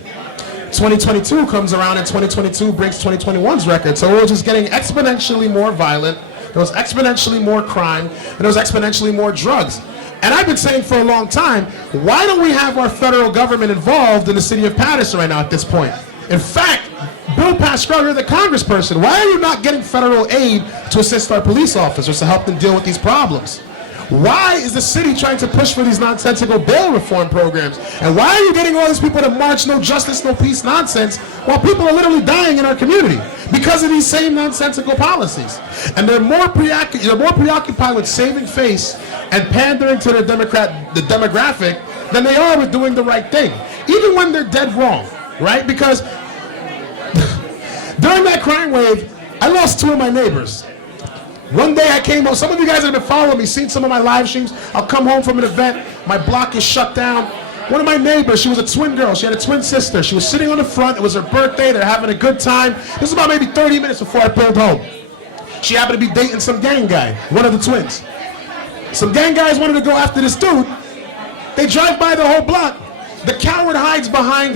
2022 comes around, and 2022 breaks 2021's record. So we're just getting exponentially more violent. There was exponentially more crime, and there was exponentially more drugs. And I've been saying for a long time, why don't we have our federal government involved in the city of Paterson right now at this point? In fact, Bill Pascal, you're the congressperson. Why are you not getting federal aid to assist our police officers to help them deal with these problems? Why is the city trying to push for these nonsensical bail reform programs? And why are you getting all these people to march no justice, no peace nonsense while people are literally dying in our community because of these same nonsensical policies? And they're more preoccupied with saving face and pandering to the demographic than they are with doing the right thing, even when they're dead wrong, right? Because during that crime wave, I lost 2 of my neighbors. One day I came home, some of you guys that have been following me, seen some of my live streams. I'll come home from an event, my block is shut down. One of my neighbors, she was a twin girl, she had a twin sister. She was sitting on the front, it was her birthday, they're having a good time. This was about maybe 30 minutes before I pulled home. She happened to be dating some gang guy, one of the twins. Some gang guys wanted to go after this dude. They drive by the whole block. The coward hides behind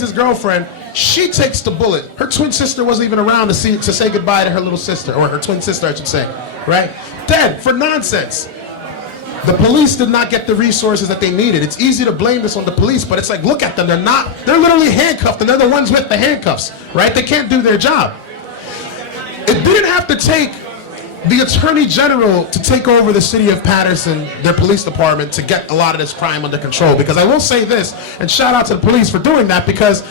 his girlfriend. She takes the bullet. Her twin sister wasn't even around to say goodbye to her little sister, or her twin sister, I should say, right? Dead for nonsense. The police did not get the resources that they needed. It's easy to blame this on the police, but it's like, look at them. They're literally handcuffed, and they're the ones with the handcuffs, right? They can't do their job. It didn't have to take the Attorney General to take over the city of Paterson, their police department, to get a lot of this crime under control. Because I will say this, and shout out to the police for doing that, because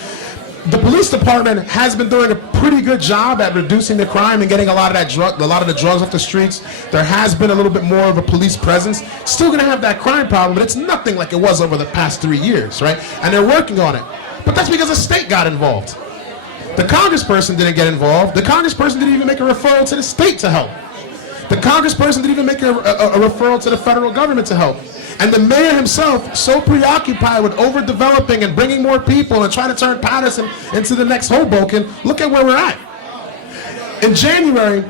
the police department has been doing a pretty good job at reducing the crime and getting a lot of the drugs off the streets. There has been a little bit more of a police presence. Still going to have that crime problem, but it's nothing like it was over the past 3 years, right? And they're working on it. But that's because the state got involved. The congressperson didn't get involved. The congressperson didn't even make a referral to the state to help. The congressperson didn't even make a referral to the federal government to help. And the mayor himself, so preoccupied with overdeveloping and bringing more people and trying to turn Paterson into the next Hoboken, look at where we're at. In January,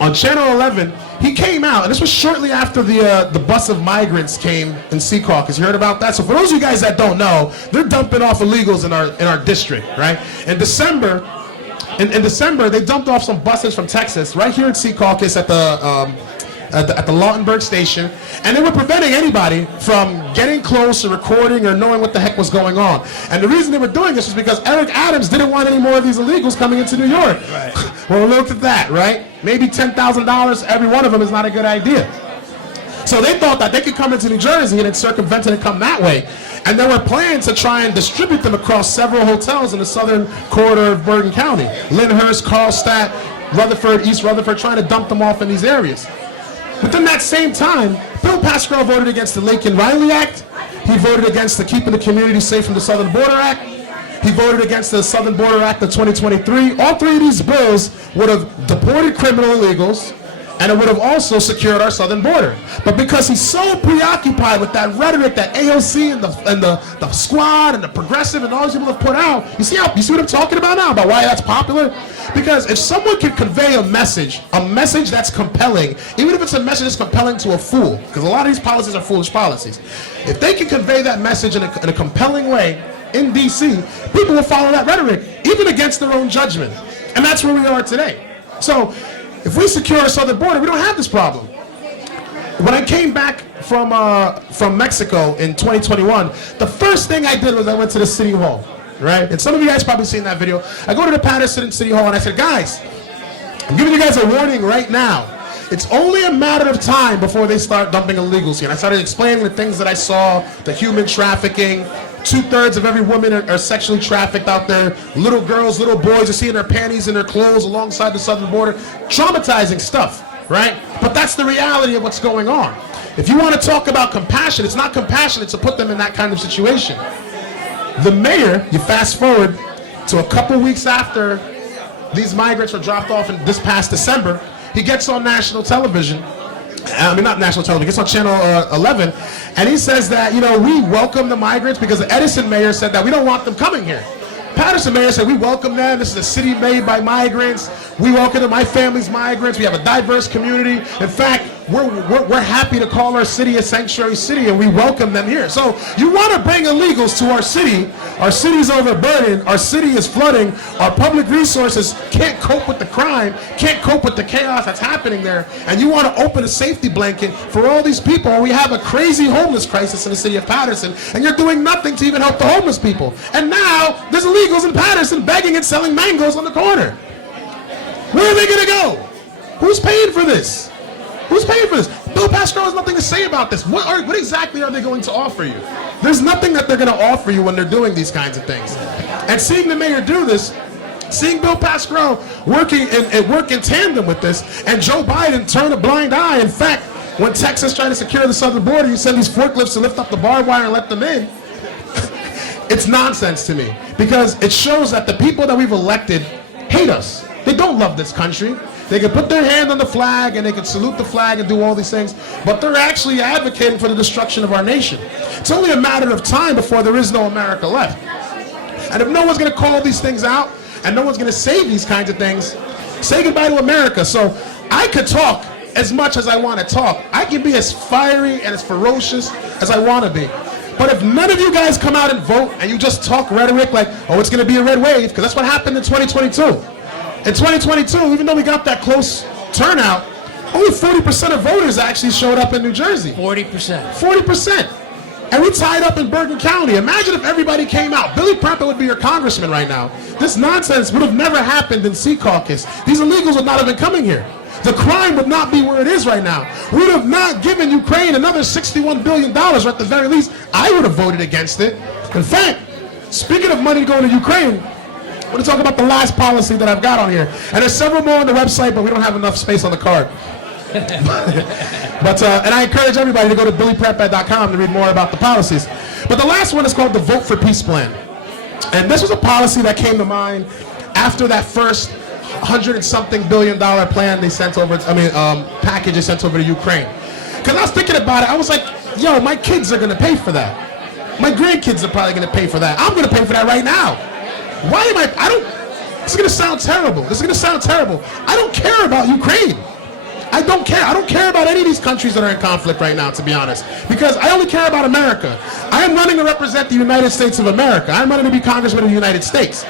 on Channel 11, he came out, and this was shortly after the bus of migrants came in Secaucus. You heard about that? So for those of you guys that don't know, they're dumping off illegals in our district, right? In December, they dumped off some buses from Texas right here in Secaucus at the Lautenberg station, and they were preventing anybody from getting close or recording or knowing what the heck was going on. And the reason they were doing this was because Eric Adams didn't want any more of these illegals coming into New York. Right. Well, look at that, right? Maybe $10,000 every one of them is not a good idea. So they thought that they could come into New Jersey and then circumvent it and come that way. And there were plans to try and distribute them across several hotels in the southern corridor of Bergen County. Lyndhurst, Carlstadt, Rutherford, East Rutherford, trying to dump them off in these areas. Within that same time, Bill Pascal voted against the Laken-Riley Act. He voted against the Keeping the Community Safe from the Southern Border Act. He voted against the Southern Border Act of 2023. All 3 of these bills would have deported criminal illegals, and it would have also secured our southern border. But because he's so preoccupied with that rhetoric that AOC and the squad and the progressive and all these people have put out, you see what I'm talking about now, about why that's popular? Because if someone can convey a message that's compelling, even if it's a message that's compelling to a fool, because a lot of these policies are foolish policies, if they can convey that message in a compelling way in DC, people will follow that rhetoric, even against their own judgment. And that's where we are today. So, if we secure our southern border, we don't have this problem. When I came back from Mexico in 2021, the first thing I did was I went to the city hall, right? And some of you guys probably seen that video. I go to the Paterson City Hall and I said, guys, I'm giving you guys a warning right now. It's only a matter of time before they start dumping illegals here. And I started explaining the things that I saw, the human trafficking. 2/3 of every woman are sexually trafficked out there. Little girls, little boys are seeing their panties and their clothes alongside the southern border. Traumatizing stuff, right? But that's the reality of what's going on. If you want to talk about compassion, it's not compassionate to put them in that kind of situation. The mayor, you fast forward to a couple weeks after these migrants were dropped off in this past December, he gets on national television. I mean, not national television, gets on channel 11, and he says that, we welcome the migrants because the Edison mayor said that we don't want them coming here. Paterson mayor said, we welcome them. This is a city made by migrants. We welcome them. My family's migrants. We have a diverse community. In fact, we're happy to call our city a sanctuary city, and we welcome them here. So you want to bring illegals to our city. Our city's overburdened. Our city is flooding. Our public resources can't cope with the crime, can't cope with the chaos that's happening there. And you want to open a safety blanket for all these people. And we have a crazy homeless crisis in the city of Paterson, and you're doing nothing to even help the homeless people. And now there's illegals in Paterson begging and selling mangoes on the corner. Where are they going to go? Who's paying for this? Who's paying for this? Bill Pascrell has nothing to say about this. What exactly are they going to offer you? There's nothing that they're going to offer you when they're doing these kinds of things. And seeing the mayor do this, seeing Bill Pascrell work in tandem with this, and Joe Biden turn a blind eye. In fact, when Texas tried to secure the southern border, you send these forklifts to lift up the barbed wire and let them in. It's nonsense to me, because it shows that the people that we've elected hate us. They don't love this country. They can put their hand on the flag and they can salute the flag and do all these things, but they're actually advocating for the destruction of our nation. It's only a matter of time before there is no America left. And if no one's going to call these things out and no one's going to say these kinds of things, say goodbye to America. So I could talk as much as I want to talk. I can be as fiery and as ferocious as I want to be. But if none of you guys come out and vote and you just talk rhetoric like, oh, it's going to be a red wave, because that's what happened in 2022. In 2022, even though we got that close turnout, only 40% of voters actually showed up in New Jersey. 40%. 40%. And we tied up in Bergen County. Imagine if everybody came out. Billy Prempeh would be your congressman right now. This nonsense would have never happened in Sea Caucus. These illegals would not have been coming here. The crime would not be where it is right now. We would have not given Ukraine another $61 billion, or at the very least, I would have voted against it. In fact, speaking of money going to Ukraine, I want to talk about the last policy that I've got on here. And there's several more on the website, but we don't have enough space on the card. And I encourage everybody to go to billyprempeh.com to read more about the policies. But the last one is called the Vote for Peace Plan. And this was a policy that came to mind after that first $100-something billion plan they sent over, package they sent over to Ukraine. Because I was thinking about it, I was like, yo, my kids are going to pay for that. My grandkids are probably going to pay for that. I'm going to pay for that right now. Why am this is going to sound terrible. I don't care about Ukraine. I don't care. I don't care about any of these countries that are in conflict right now, to be honest. Because I only care about America. I am running to represent the United States of America. I'm running to be Congressman of the United States.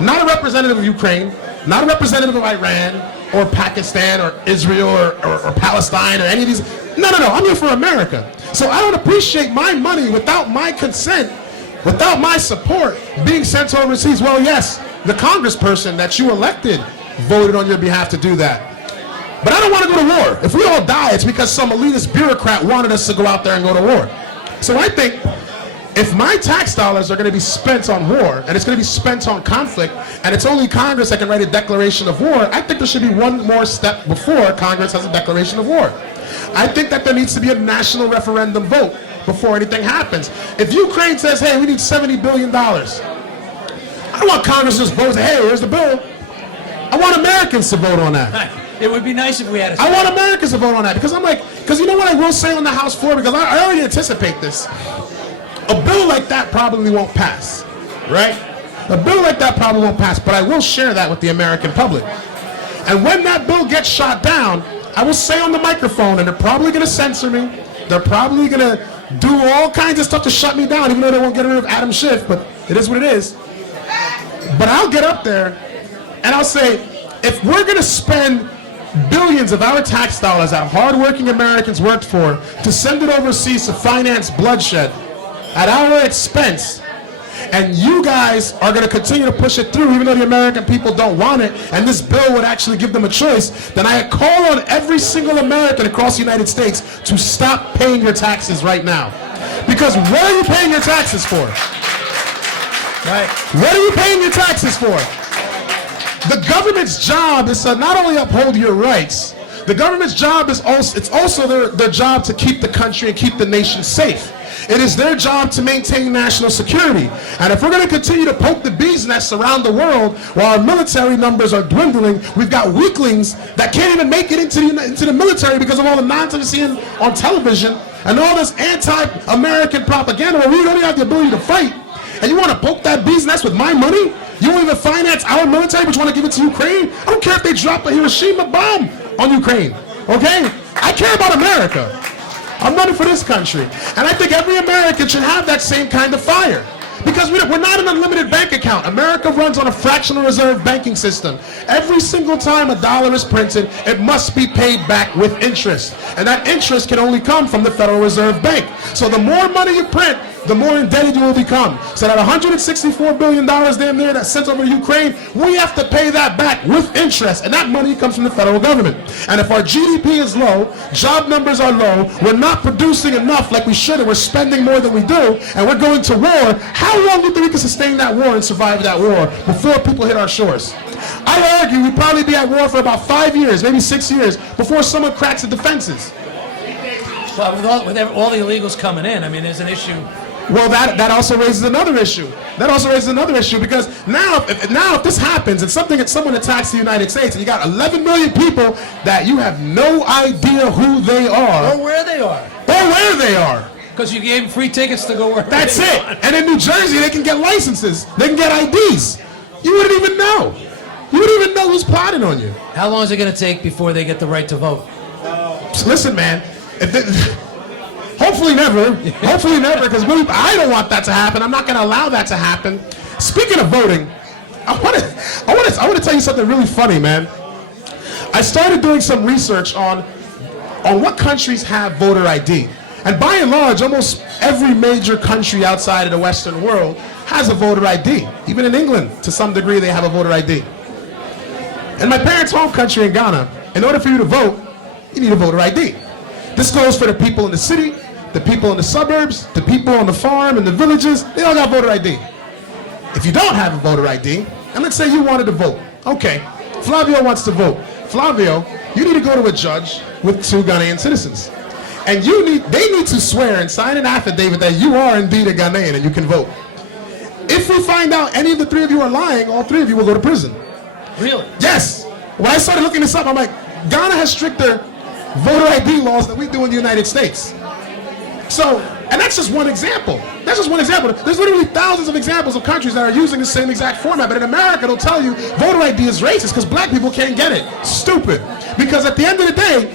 Not a representative of Ukraine, not a representative of Iran, or Pakistan, or Israel, or Palestine, or any of these. No. I'm here for America. So I don't appreciate my money without my consent, without my support, being sent overseas. Well, yes, the congressperson that you elected voted on your behalf to do that. But I don't want to go to war. If we all die, it's because some elitist bureaucrat wanted us to go out there and go to war. So I think if my tax dollars are going to be spent on war, and it's going to be spent on conflict, and it's only Congress that can write a declaration of war, I think there should be one more step before Congress has a declaration of war. I think that there needs to be a national referendum vote before anything happens. If Ukraine says, hey, we need $70 billion, I don't want Congress to just vote and say, hey, here's the bill. I want Americans to vote on that. It would be nice if we had I want Americans to vote on that, because because you know what I will say on the House floor, because I already anticipate this. A bill like that probably won't pass, right? A bill like that probably won't pass, but I will share that with the American public. And when that bill gets shot down, I will say on the microphone, and they're probably going to censor me. They're probably going to do all kinds of stuff to shut me down, even though they won't get rid of Adam Schiff, but it is what it is. But I'll get up there, and I'll say, if we're going to spend billions of our tax dollars that hardworking Americans worked for to send it overseas to finance bloodshed at our expense, and you guys are going to continue to push it through even though the American people don't want it, and this bill would actually give them a choice, then I call on every single American across the United States to stop paying your taxes right now. Because what are you paying your taxes for? Right? What are you paying your taxes for? The government's job is to not only uphold your rights, the government's job is also their job to keep the country and keep the nation safe. It is their job to maintain national security. And if we're going to continue to poke the bee's nests around the world while our military numbers are dwindling, we've got weaklings that can't even make it into the military because of all the nonsense you're seeing on television and all this anti-American propaganda where we don't even have the ability to fight. And you want to poke that bee's nest with my money? You won't even finance our military, but you want to give it to Ukraine? I don't care if they drop a Hiroshima bomb on Ukraine, okay? I care about America. I'm running for this country. And I think every American should have that same kind of fire. Because we're not an unlimited bank account. America runs on a fractional reserve banking system. Every single time a dollar is printed, it must be paid back with interest. And that interest can only come from the Federal Reserve Bank. So the more money you print, the more indebted you will become. So that $164 billion damn near that's sent over to Ukraine, we have to pay that back with interest. And that money comes from the federal government. And if our GDP is low, job numbers are low, we're not producing enough like we should, and we're spending more than we do, and we're going to war, how long do you think we can sustain that war and survive that war before people hit our shores? I argue we'd probably be at war for about 5 years, maybe 6 years, before someone cracks the defenses. Well, with all the illegals coming in, I mean, there's an issue. Well, that also raises another issue. That also raises another issue because now if this happens and someone attacks the United States and you got 11 million people that you have no idea who they are. Or where they are. Or where they are. Because you gave them free tickets to go where That's it. And in New Jersey, they can get licenses. They can get IDs. You wouldn't even know. You wouldn't even know who's plotting on you. How long is it going to take before they get the right to vote? Listen, man. Hopefully never. Hopefully never, because I don't want that to happen. I'm not going to allow that to happen. Speaking of voting, I want to tell you something really funny, man. I started doing some research on what countries have voter ID. And by and large, almost every major country outside of the Western world has a voter ID. Even in England, to some degree, they have a voter ID. In my parents' home country in Ghana, in order for you to vote, you need a voter ID. This goes for the people in the city, the people in the suburbs, the people on the farm and the villages. They all got voter ID. If you don't have a voter ID, and let's say you wanted to vote. Okay, Flavio wants to vote. Flavio, you need to go to a judge with 2 Ghanaian citizens. And they need to swear and sign an affidavit that you are indeed a Ghanaian and you can vote. If we find out any of the 3 of you are lying, all 3 of you will go to prison. Really? Yes. When I started looking this up, I'm like, Ghana has stricter voter ID laws than we do in the United States. So, and that's just one example. That's just one example. There's literally thousands of examples of countries that are using the same exact format, but in America, they'll tell you voter ID is racist because black people can't get it. Stupid. Because at the end of the day,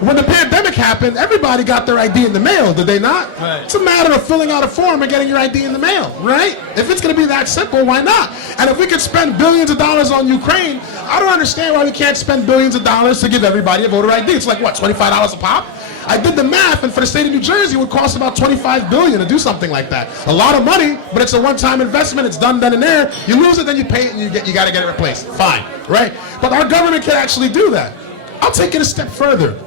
when the pandemic happened, everybody got their ID in the mail, did they not? Right. It's a matter of filling out a form and getting your ID in the mail, right? If it's going to be that simple, why not? And if we could spend billions of dollars on Ukraine, I don't understand why we can't spend billions of dollars to give everybody a voter ID. It's like, what, $25 a pop? I did the math, and for the state of New Jersey, it would cost about $25 billion to do something like that. A lot of money, but it's a one-time investment. It's done and there. You lose it, then you pay it, and you got to get it replaced. Fine, right? But our government can actually do that. I'll take it a step further.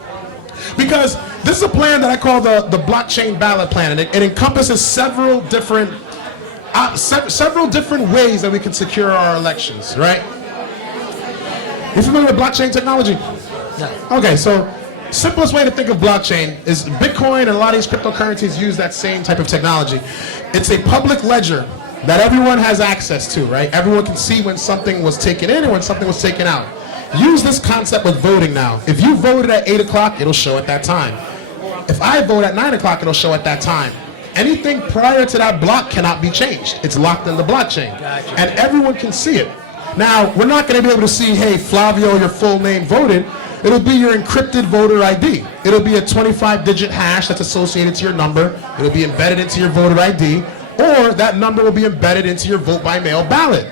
Because this is a plan that I call the blockchain ballot plan, and it encompasses several different ways that we can secure our elections, right? You familiar with blockchain technology? No. Okay, so simplest way to think of blockchain is Bitcoin and a lot of these cryptocurrencies use that same type of technology. It's a public ledger that everyone has access to, right? Everyone can see when something was taken in and when something was taken out. Use this concept with voting now. If you voted at 8 o'clock, it'll show at that time. If I vote at 9 o'clock, it'll show at that time. Anything prior to that block cannot be changed. It's locked in the blockchain. Gotcha. And everyone can see it. Now, we're not going to be able to see, hey, Flavio, your full name voted. It'll be your encrypted voter ID. It'll be a 25-digit hash that's associated to your number. It'll be embedded into your voter ID. Or that number will be embedded into your vote-by-mail ballot.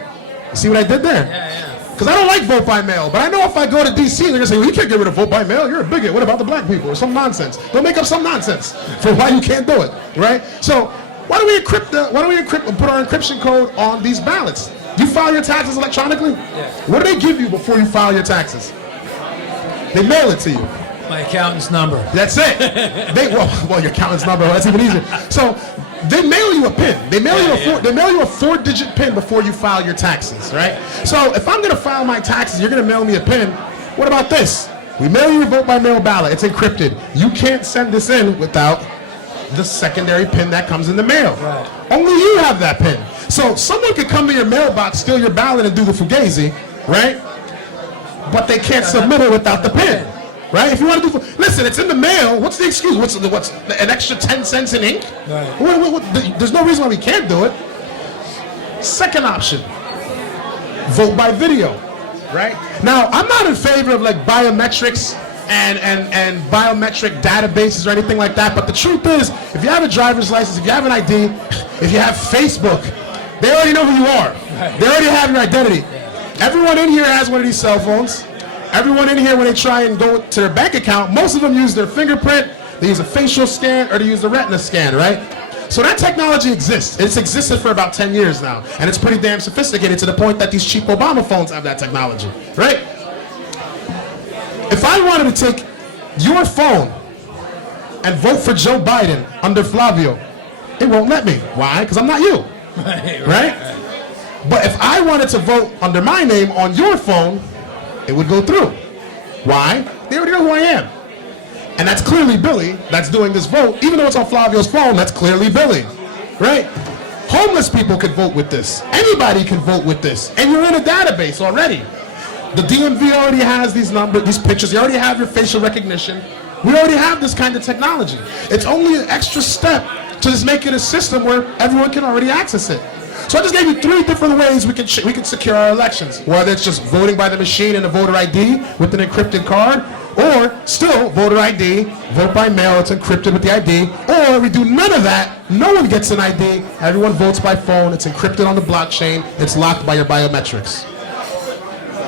You see what I did there? Yeah. Because I don't like vote by mail, but I know if I go to D.C., they're going to say, well, you can't get rid of vote by mail. You're a bigot. What about the black people? Or some nonsense. They'll make up some nonsense for why you can't do it, right? So why don't we put our encryption code on these ballots? You file your taxes electronically? Yeah. What do they give you before you file your taxes? They mail it to you. My accountant's number. That's it. Well, your accountant's number. Well, that's even easier. So they mail you a PIN. They mail you a 4-digit PIN before you file your taxes, right? So if I'm going to file my taxes, you're going to mail me a PIN. What about this? We mail you a vote-by-mail ballot. It's encrypted. You can't send this in without the secondary pin that comes in the mail. Right. Only you have that pin. So someone could come to your mailbox, steal your ballot, and do the fugazi, right? But they can't submit it without the pin, right? If you want to do, listen, it's in the mail. What's the excuse? What's an extra 10 cents in ink? Right. There's no reason why we can't do it. Second option, vote by video, right? Now, I'm not in favor of like biometrics and biometric databases or anything like that, but the truth is, if you have a driver's license, if you have an ID, if you have Facebook, they already know who you are. They already have your identity. Everyone in here has one of these cell phones. Everyone in here, when they try and go to their bank account, most of them use their fingerprint, they use a facial scan, or they use the retina scan, right? So that technology exists. It's existed for about 10 years now, and it's pretty damn sophisticated to the point that these cheap Obama phones have that technology, right? If I wanted to take your phone and vote for Joe Biden under Flavio, it won't let me. Why? Because I'm not you, right? But if I wanted to vote under my name on your phone, it would go through. Why? They already know who I am. And that's clearly Billy that's doing this vote. Even though it's on Flavio's phone, that's clearly Billy, right? Homeless people could vote with this. Anybody can vote with this. And you're in a database already. The DMV already has these numbers, these pictures. You already have your facial recognition. We already have this kind of technology. It's only an extra step to just make it a system where everyone can already access it. So I just gave you 3 different ways we can secure our elections. Whether it's just voting by the machine and a voter ID with an encrypted card, or still voter ID, vote by mail, it's encrypted with the ID, or we do none of that, no one gets an ID, everyone votes by phone, it's encrypted on the blockchain, it's locked by your biometrics.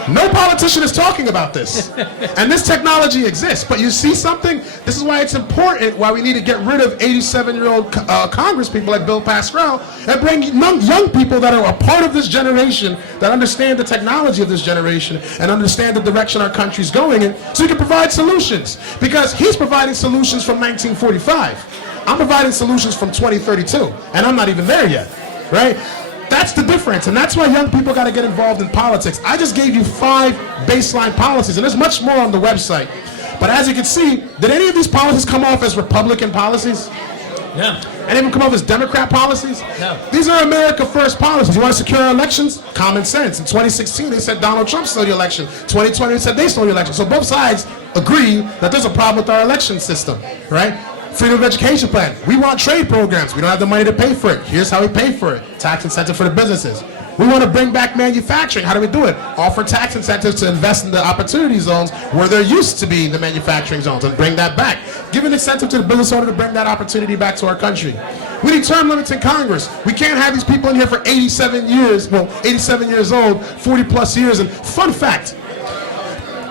No politician is talking about this. And this technology exists. But you see something? This is why it's important, why we need to get rid of 87-year-old Congress people like Bill Pascrell and bring young people that are a part of this generation, that understand the technology of this generation and understand the direction our country's going in, so we can provide solutions. Because he's providing solutions from 1945. I'm providing solutions from 2032. And I'm not even there yet, right? That's the difference, and that's why young people got to get involved in politics. I just gave you 5 baseline policies, and there's much more on the website. But as you can see, did any of these policies come off as Republican policies? No. Any of them come off as Democrat policies? No. These are America First policies. You want to secure our elections? Common sense. In 2016, they said Donald Trump stole the election. 2020, they said they stole the election. So both sides agree that there's a problem with our election system, right? Freedom of education plan. We want trade programs. We don't have the money to pay for it. Here's how we pay for it. Tax incentive for the businesses. We want to bring back manufacturing. How do we do it? Offer tax incentives to invest in the opportunity zones where there used to be the manufacturing zones and bring that back. Give an incentive to the business owner to bring that opportunity back to our country. We need term limits in Congress. We can't have these people in here for 87 years, well, 87 years old, 40 plus years. And fun fact,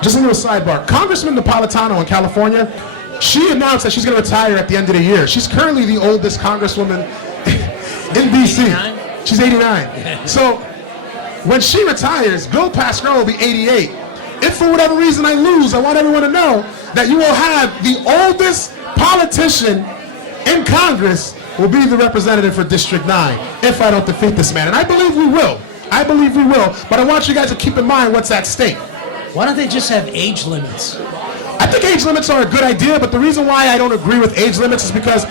just a little sidebar, Congressman Napolitano in California, she announced that she's going to retire at the end of the year. She's currently the oldest congresswoman in D.C. 89? She's 89. So when she retires, Bill Pascrell will be 88. If for whatever reason I lose, I want everyone to know that you will have the oldest politician in Congress will be the representative for District 9 if I don't defeat this man. And I believe we will. I believe we will. But I want you guys to keep in mind what's at stake. Why don't they just have age limits? I think age limits are a good idea, but the reason why I don't agree with age limits is because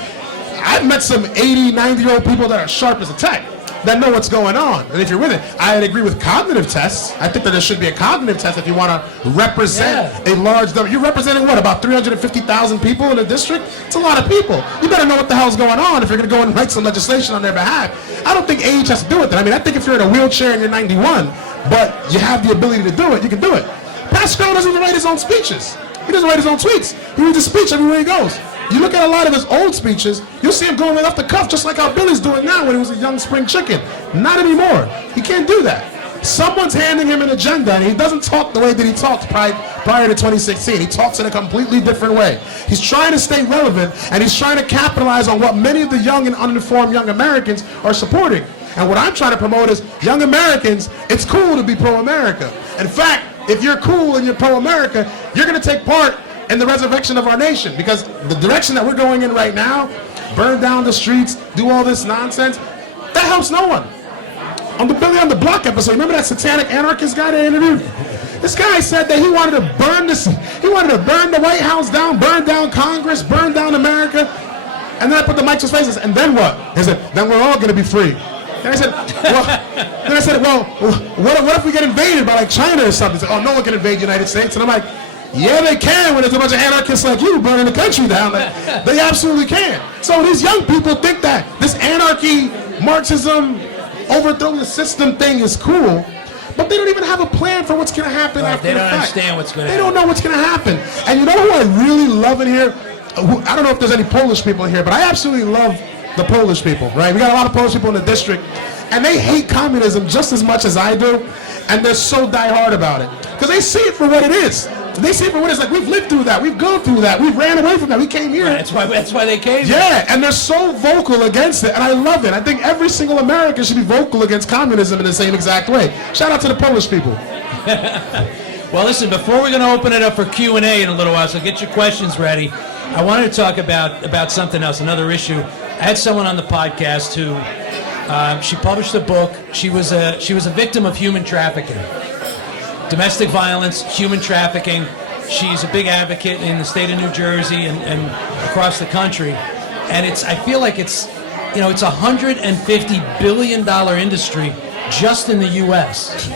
I've met some 80, 90-year-old people that are sharp as a tack, that know what's going on. And if you're with it, I'd agree with cognitive tests. I think that there should be a cognitive test if you want to represent a large number. You're representing what, about 350,000 people in a district? It's a lot of people. You better know what the hell's going on if you're going to go and write some legislation on their behalf. I don't think age has to do with it. I mean, I think if you're in a wheelchair and you're 91, but you have the ability to do it, you can do it. Pascal doesn't even write his own speeches. He doesn't write his own tweets. He reads a speech everywhere he goes. You look at a lot of his old speeches, you'll see him going right off the cuff, just like how Billy's doing now when he was a young spring chicken. Not anymore. He can't do that. Someone's handing him an agenda, and he doesn't talk the way that he talked prior to 2016. He talks in a completely different way. He's trying to stay relevant, and he's trying to capitalize on what many of the young and uninformed young Americans are supporting. And what I'm trying to promote is, young Americans, it's cool to be pro-America. In fact, if you're cool and you're pro-America, you're going to take part in the resurrection of our nation, because the direction that we're going in right now, burn down the streets, do all this nonsense, that helps no one. On the Billy on the Block episode, remember that satanic anarchist guy that I interviewed? This guy said that he wanted to burn the White House down, burn down Congress, burn down America. And then I put the mic to his face, and then what? He said, then we're all going to be free. And I said, well, what if we get invaded by like China or something? He said, oh, no one can invade the United States. And I'm like, yeah, they can when there's a bunch of anarchists like you burning the country down. Like, they absolutely can. So these young people think that this anarchy, Marxism, overthrowing the system thing is cool, but they don't even have a plan for what's going to happen after the fact. They don't understand what's going to happen. happen. They don't know what's going to happen. And you know who I really love in here? I don't know if there's any Polish people in here, but I absolutely love the Polish people, right? We got a lot of Polish people in the district, and they hate communism just as much as I do, and they're so diehard about it. Because they see it for what it is. They see it for what it's like. We've lived through that. We've gone through that. We've ran away from that. We came here. Right, that's why they came here. Yeah, and they're so vocal against it, and I love it. I think every single American should be vocal against communism in the same exact way. Shout out to the Polish people. Well, listen, before we're going to open it up for Q&A in a little while, so get your questions ready, I wanted to talk about something else, another issue. I had someone on the podcast who, she published a book. She was a victim of human trafficking. Domestic violence, human trafficking. She's a big advocate in the state of New Jersey and across the country. And I feel like it's a $150 billion industry just in the U.S.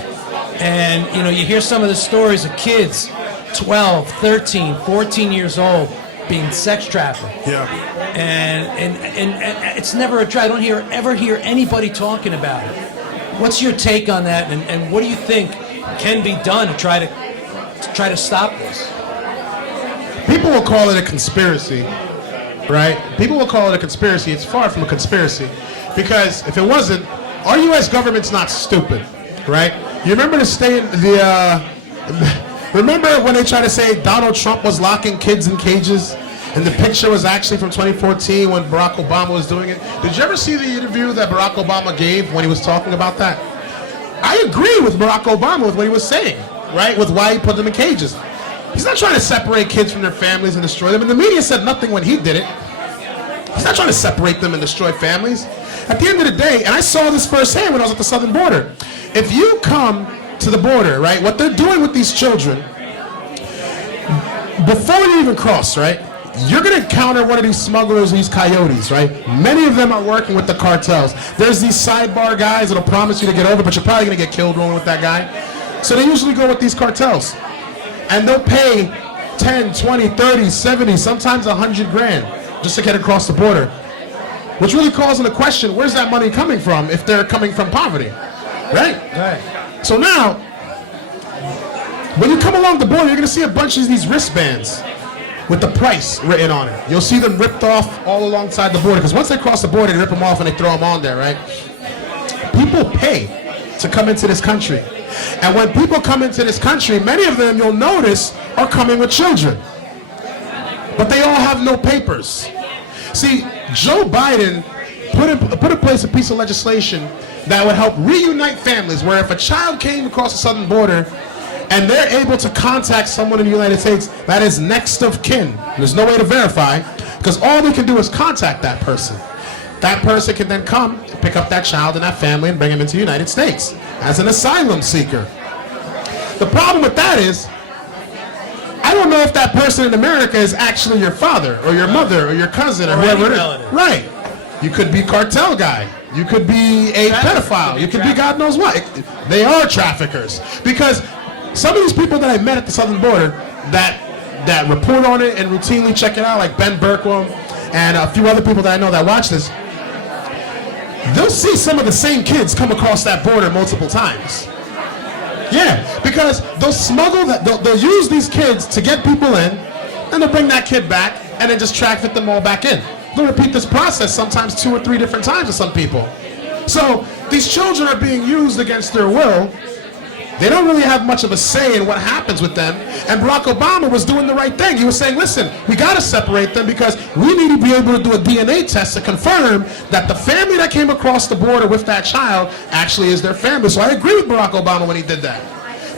And, you hear some of the stories of kids, 12, 13, 14 years old, being sex trafficked. Yeah. And it's never a try. I don't ever hear anybody talking about it. What's your take on that? And what do you think can be done to try to stop this? People will call it a conspiracy, right? People will call it a conspiracy. It's far from a conspiracy, because if it wasn't, our U.S. government's not stupid, right? You remember remember when they tried to say Donald Trump was locking kids in cages, and the picture was actually from 2014 when Barack Obama was doing it? Did you ever see the interview that Barack Obama gave when he was talking about that? I agree with Barack Obama with what he was saying, right? With why he put them in cages. He's not trying to separate kids from their families and destroy them. And the media said nothing when he did it. He's not trying to separate them and destroy families. At the end of the day, and I saw this firsthand when I was at the southern border, if you come to the border, right, what they're doing with these children, before you even cross, right, you're going to encounter one of these smugglers, these coyotes, right? Many of them are working with the cartels. There's these sidebar guys that'll promise you to get over, but you're probably going to get killed rolling with that guy. So they usually go with these cartels. And they'll pay 10, 20, 30, 70, sometimes 100 grand just to get across the border. Which really calls into question, where's that money coming from if they're coming from poverty? Right? Right. So now, when you come along the border, you're going to see a bunch of these wristbands with the price written on it. You'll see them ripped off all alongside the border, because once they cross the border, they rip them off and they throw them on there, right? People pay to come into this country. And when people come into this country, many of them, you'll notice, are coming with children. But they all have no papers. See, Joe Biden put in place a piece of legislation that would help reunite families, where if a child came across the southern border and they're able to contact someone in the United States that is next of kin, there's no way to verify, because all they can do is contact that person. That person can then come and pick up that child and that family and bring them into the United States as an asylum seeker. The problem with that is, I don't know if that person in America is actually your father or your mother or your cousin or whoever it is. Right. You could be cartel guy. You could be a pedophile. You could be God knows what. They are traffickers. Because some of these people that I met at the southern border that report on it and routinely check it out, like Ben Berkwam and a few other people that I know that watch this, they'll see some of the same kids come across that border multiple times. Yeah, because they'll use these kids to get people in, and they'll bring that kid back, and then just traffic them all back in. They'll repeat this process sometimes 2 or 3 different times with some people. So these children are being used against their will. They don't really have much of a say in what happens with them. And Barack Obama was doing the right thing. He was saying, listen, we got to separate them because we need to be able to do a DNA test to confirm that the family that came across the border with that child actually is their family. So I agree with Barack Obama when he did that.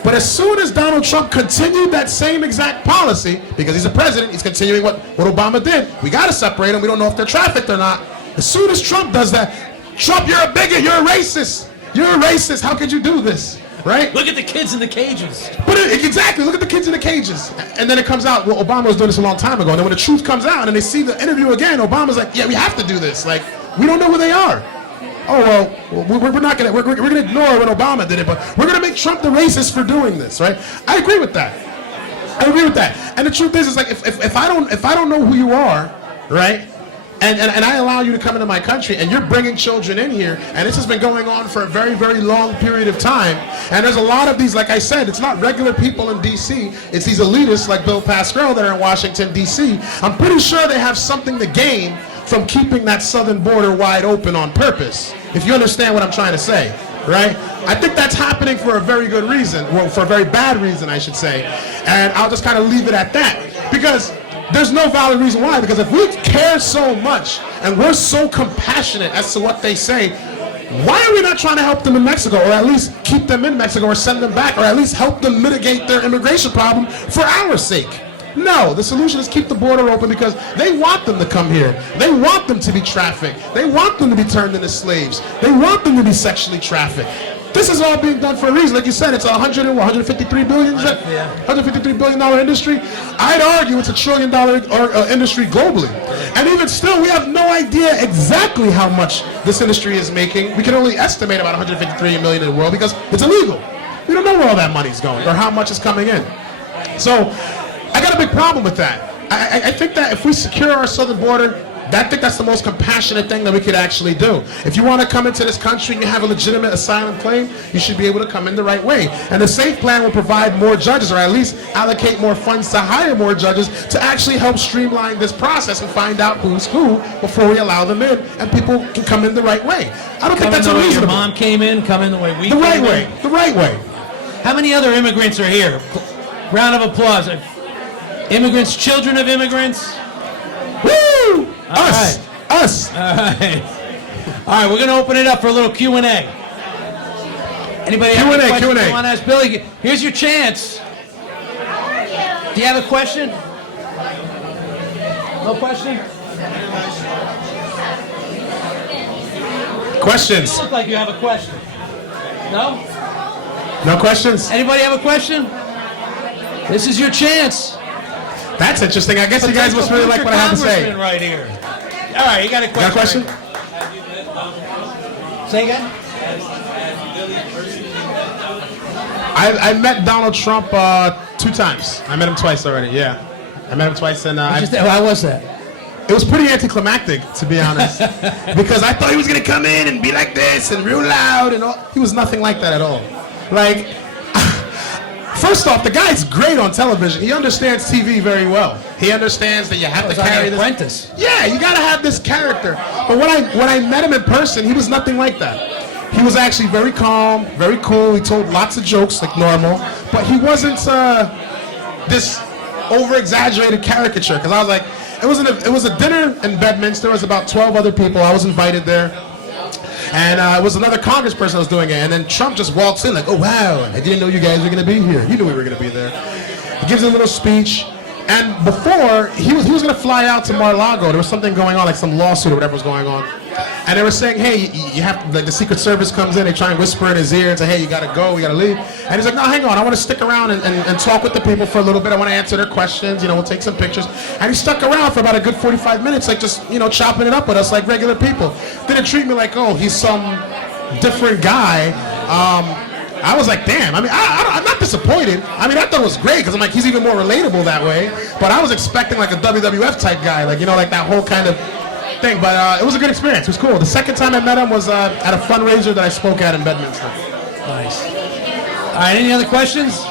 But as soon as Donald Trump continued that same exact policy, because he's a president, he's continuing what Obama did. We got to separate them. We don't know if they're trafficked or not. As soon as Trump does that, Trump, you're a bigot, you're a racist. You're a racist. How could you do this? Right? Look at the kids in the cages. But exactly, look at the kids in the cages. And then it comes out, well, Obama was doing this a long time ago. And then when the truth comes out and they see the interview again, Obama's like, yeah, we have to do this. Like, we don't know who they are. Oh, well, we're not going to, we're going to ignore when Obama did it, but we're going to make Trump the racist for doing this, right? I agree with that. I agree with that. And the truth is like, if I don't know who you are, right? And I allow you to come into my country, and you're bringing children in here, and this has been going on for a very, very long period of time. And there's a lot of these, like I said, it's not regular people in D.C., it's these elitists like Bill Pascrell that are in Washington, D.C. I'm pretty sure they have something to gain from keeping that southern border wide open on purpose, if you understand what I'm trying to say, right? I think that's happening for a very good reason, well, for a very bad reason, I should say. And I'll just kind of leave it at that, because there's no valid reason why, because if we care so much and we're so compassionate as to what they say, why are we not trying to help them in Mexico, or at least keep them in Mexico, or send them back, or at least help them mitigate their immigration problem for our sake? No, the solution is keep the border open because they want them to come here. They want them to be trafficked. They want them to be turned into slaves. They want them to be sexually trafficked. This is all being done for a reason. Like you said, it's a $153 billion, $153 billion industry. I'd argue it's $1 trillion industry globally. And even still, we have no idea exactly how much this industry is making. We can only estimate about $153 million in the world because it's illegal. We don't know where all that money's going or how much is coming in. So I got a big problem with that. I think that if we secure our southern border, I think that's the most compassionate thing that we could actually do. If you want to come into this country and you have a legitimate asylum claim, you should be able to come in the right way. And the SAFE plan will provide more judges, or at least allocate more funds to hire more judges to actually help streamline this process and find out who's who before we allow them in, and people can come in the right way. I don't think that's unreasonable. Your mom came in, come in the way we came in. The right way, in. the right way. How many other immigrants are here? Round of applause. Immigrants, children of immigrants. Woo! Us! Right. Us! All right. All right, we're going to open it up for a little Q&A. Anybody have any questions you want to ask Billy? Here's your chance. Do you have a question? No question? Questions? You look like you have a question. No? No questions? Anybody have a question? This is your chance. That's interesting. I guess you guys must really like what I have to say. Right here. All right, you got a question? Got a question? Say again? I met Donald Trump 2 times. I met him twice already, yeah. I met him twice, and how was that? It was pretty anticlimactic, to be honest, because I thought he was going to come in and be like this and real loud and all. He was nothing like that at all. Like, first off, the guy's great on television. He understands TV very well. He understands that you have to carry this. Apprentice. Yeah, you got to have this character. But when I met him in person, he was nothing like that. He was actually very calm, very cool. He told lots of jokes like normal, but he wasn't this over-exaggerated caricature. Because I was like, it was a dinner in Bedminster. There was about 12 other people. I was invited there. And it was another congressperson that was doing it. And then Trump just walks in like, oh, wow, I didn't know you guys were going to be here. He knew we were going to be there. He gives a little speech. And before, he was going to fly out to Mar-a-Lago. There was something going on, like some lawsuit or whatever was going on. And they were saying, hey, you have to, like the Secret Service comes in, they try and whisper in his ear and say, hey, you got to go, we got to leave. And he's like, no, hang on, I want to stick around and talk with the people for a little bit. I want to answer their questions, we'll take some pictures. And he stuck around for about a good 45 minutes, like just, chopping it up with us like regular people. Didn't treat me like, oh, he's some different guy. I was like, damn, I'm not disappointed. I thought it was great because I'm like, he's even more relatable that way. But I was expecting like a WWF type guy, like that whole kind of thing. But it was a good experience. It was cool. The second time I met him was at a fundraiser that I spoke at in Bedminster. Nice. All right, any other questions?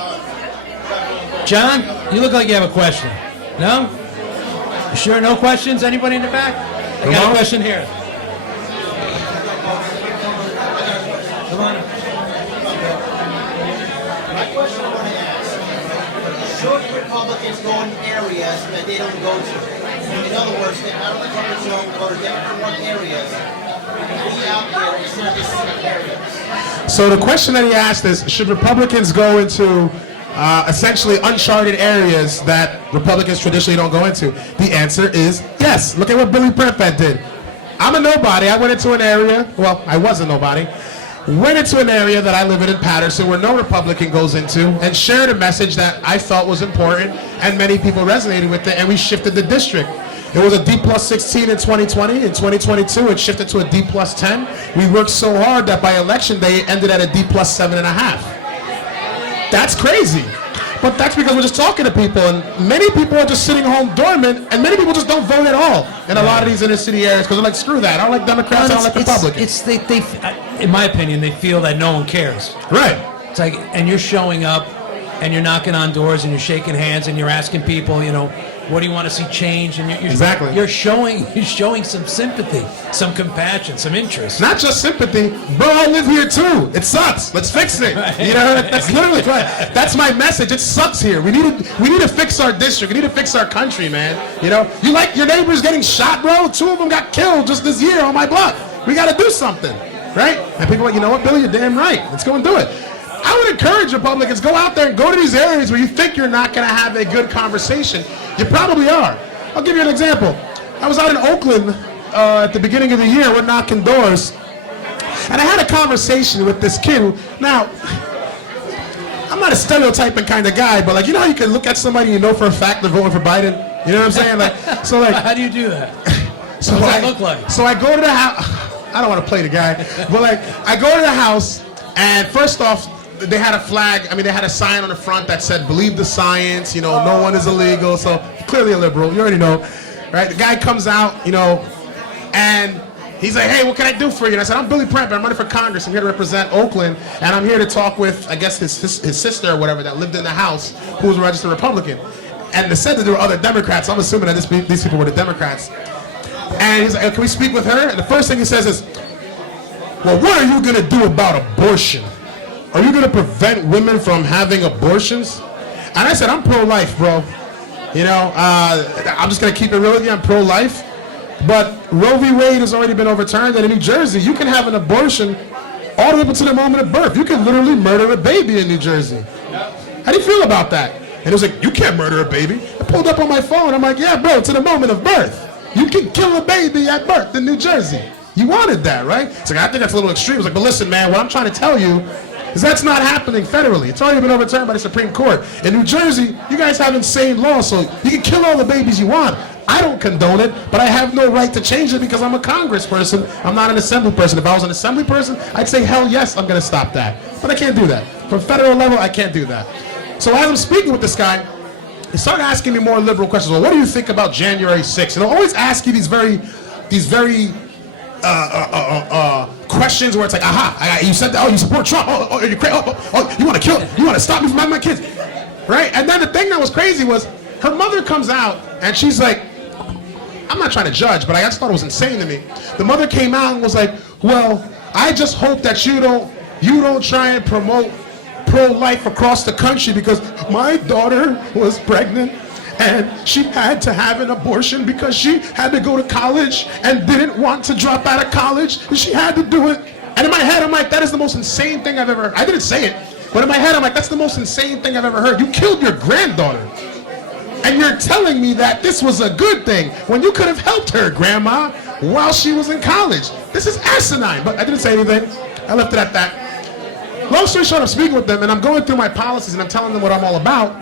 John, you look like you have a question. No? You sure no questions? Anybody in the back? I got a question here. Come on. Should Republicans go in areas that they don't go to? In other words, they're out of the comfort zone or different areas. Be out there in certain areas. So the question that he asked is, should Republicans go into essentially uncharted areas that Republicans traditionally don't go into? The answer is yes. Look at what Billy Prempeh did. I'm a nobody. I went into an area, well, I was a nobody, went into an area that I live in Paterson where no Republican goes into and shared a message that I felt was important and many people resonated with it, and we shifted the district. It was a D plus 16 in 2020. In 2022, it shifted to a D plus 10. We worked so hard that by election day, it ended at a D plus 7.5. That's crazy. But that's because we're just talking to people, and many people are just sitting home dormant, and many people just don't vote at all in a lot of these inner city areas because they're like, screw that. I don't like Democrats, I don't like Republicans. In my opinion, they feel that no one cares. Right. It's like, and you're showing up, and you're knocking on doors, and you're shaking hands, and you're asking people, what do you want to see change? And you're showing some sympathy, some compassion, some interest. Not just sympathy, bro. I live here too. It sucks. Let's fix it. That's literally right. That's my message. It sucks here. We need to fix our district. We need to fix our country, man. You like your neighbors getting shot, bro? 2 of them got killed just this year on my block. We got to do something, right? And people are like, you know what, Billy, you're damn right. Let's go and do it. I would encourage Republicans, go out there and go to these areas where you think you're not going to have a good conversation. You probably are. I'll give you an example. I was out in Oakland at the beginning of the year. We're knocking doors. And I had a conversation with this kid who, now, I'm not a stereotyping kind of guy, but how you can look at somebody and you know for a fact they're voting for Biden? You know what I'm saying? How do you do that? So what does that look like? So I go to the house. I don't want to play the guy, but I go to the house, and first off, they had a flag. They had a sign on the front that said, "Believe the science." No one is illegal. So clearly a liberal. You already know, right? The guy comes out, and he's like, "Hey, what can I do for you?" And I said, "I'm Billy Prempeh. I'm running for Congress. I'm here to represent Oakland, and I'm here to talk with, I guess, his sister or whatever that lived in the house, who was a registered Republican." And they said that there were other Democrats. I'm assuming that these people were the Democrats. And he's like, "Can we speak with her?" And the first thing he says is, "Well, what are you gonna do about abortion? Are you going to prevent women from having abortions?" And I said, "I'm pro-life, bro. I'm just going to keep it real with you. I'm pro-life. But Roe v. Wade has already been overturned. And in New Jersey, you can have an abortion all the way up to the moment of birth. You can literally murder a baby in New Jersey." How do you feel about that? And he was like, "You can't murder a baby." I pulled up on my phone. I'm like, "Yeah, bro, to the moment of birth. You can kill a baby at birth in New Jersey. You wanted that, right?" It's like, "I think that's a little extreme." I was like, "But listen, man, what I'm trying to tell you is that's not happening federally. It's already been overturned by the Supreme Court. In New Jersey, you guys have insane laws, so you can kill all the babies you want. I don't condone it, but I have no right to change it because I'm a congressperson. I'm not an assembly person. If I was an assembly person, I'd say, hell yes, I'm going to stop that. But I can't do that. From federal level, I can't do that." So as I'm speaking with this guy, he started asking me more liberal questions. Well, what do you think about January 6th? And I'll always ask you these very questions where it's like, aha, you said that, you support Trump, you're crazy, you want to kill, you want to stop me from having my kids, right? And then the thing that was crazy was her mother comes out and she's like, I'm not trying to judge, but I just thought it was insane to me. The mother came out and was like, "Well, I just hope that you don't try and promote pro-life across the country because my daughter was pregnant and she had to have an abortion because she had to go to college and didn't want to drop out of college and she had to do it." And in my head, I'm like, that is the most insane thing I've ever heard. I didn't say it, but in my head, I'm like, that's the most insane thing I've ever heard. You killed your granddaughter. And you're telling me that this was a good thing when you could have helped her, grandma, while she was in college. This is asinine. But I didn't say anything. I left it at that. Long story short, I'm speaking with them, and I'm going through my policies, and I'm telling them what I'm all about.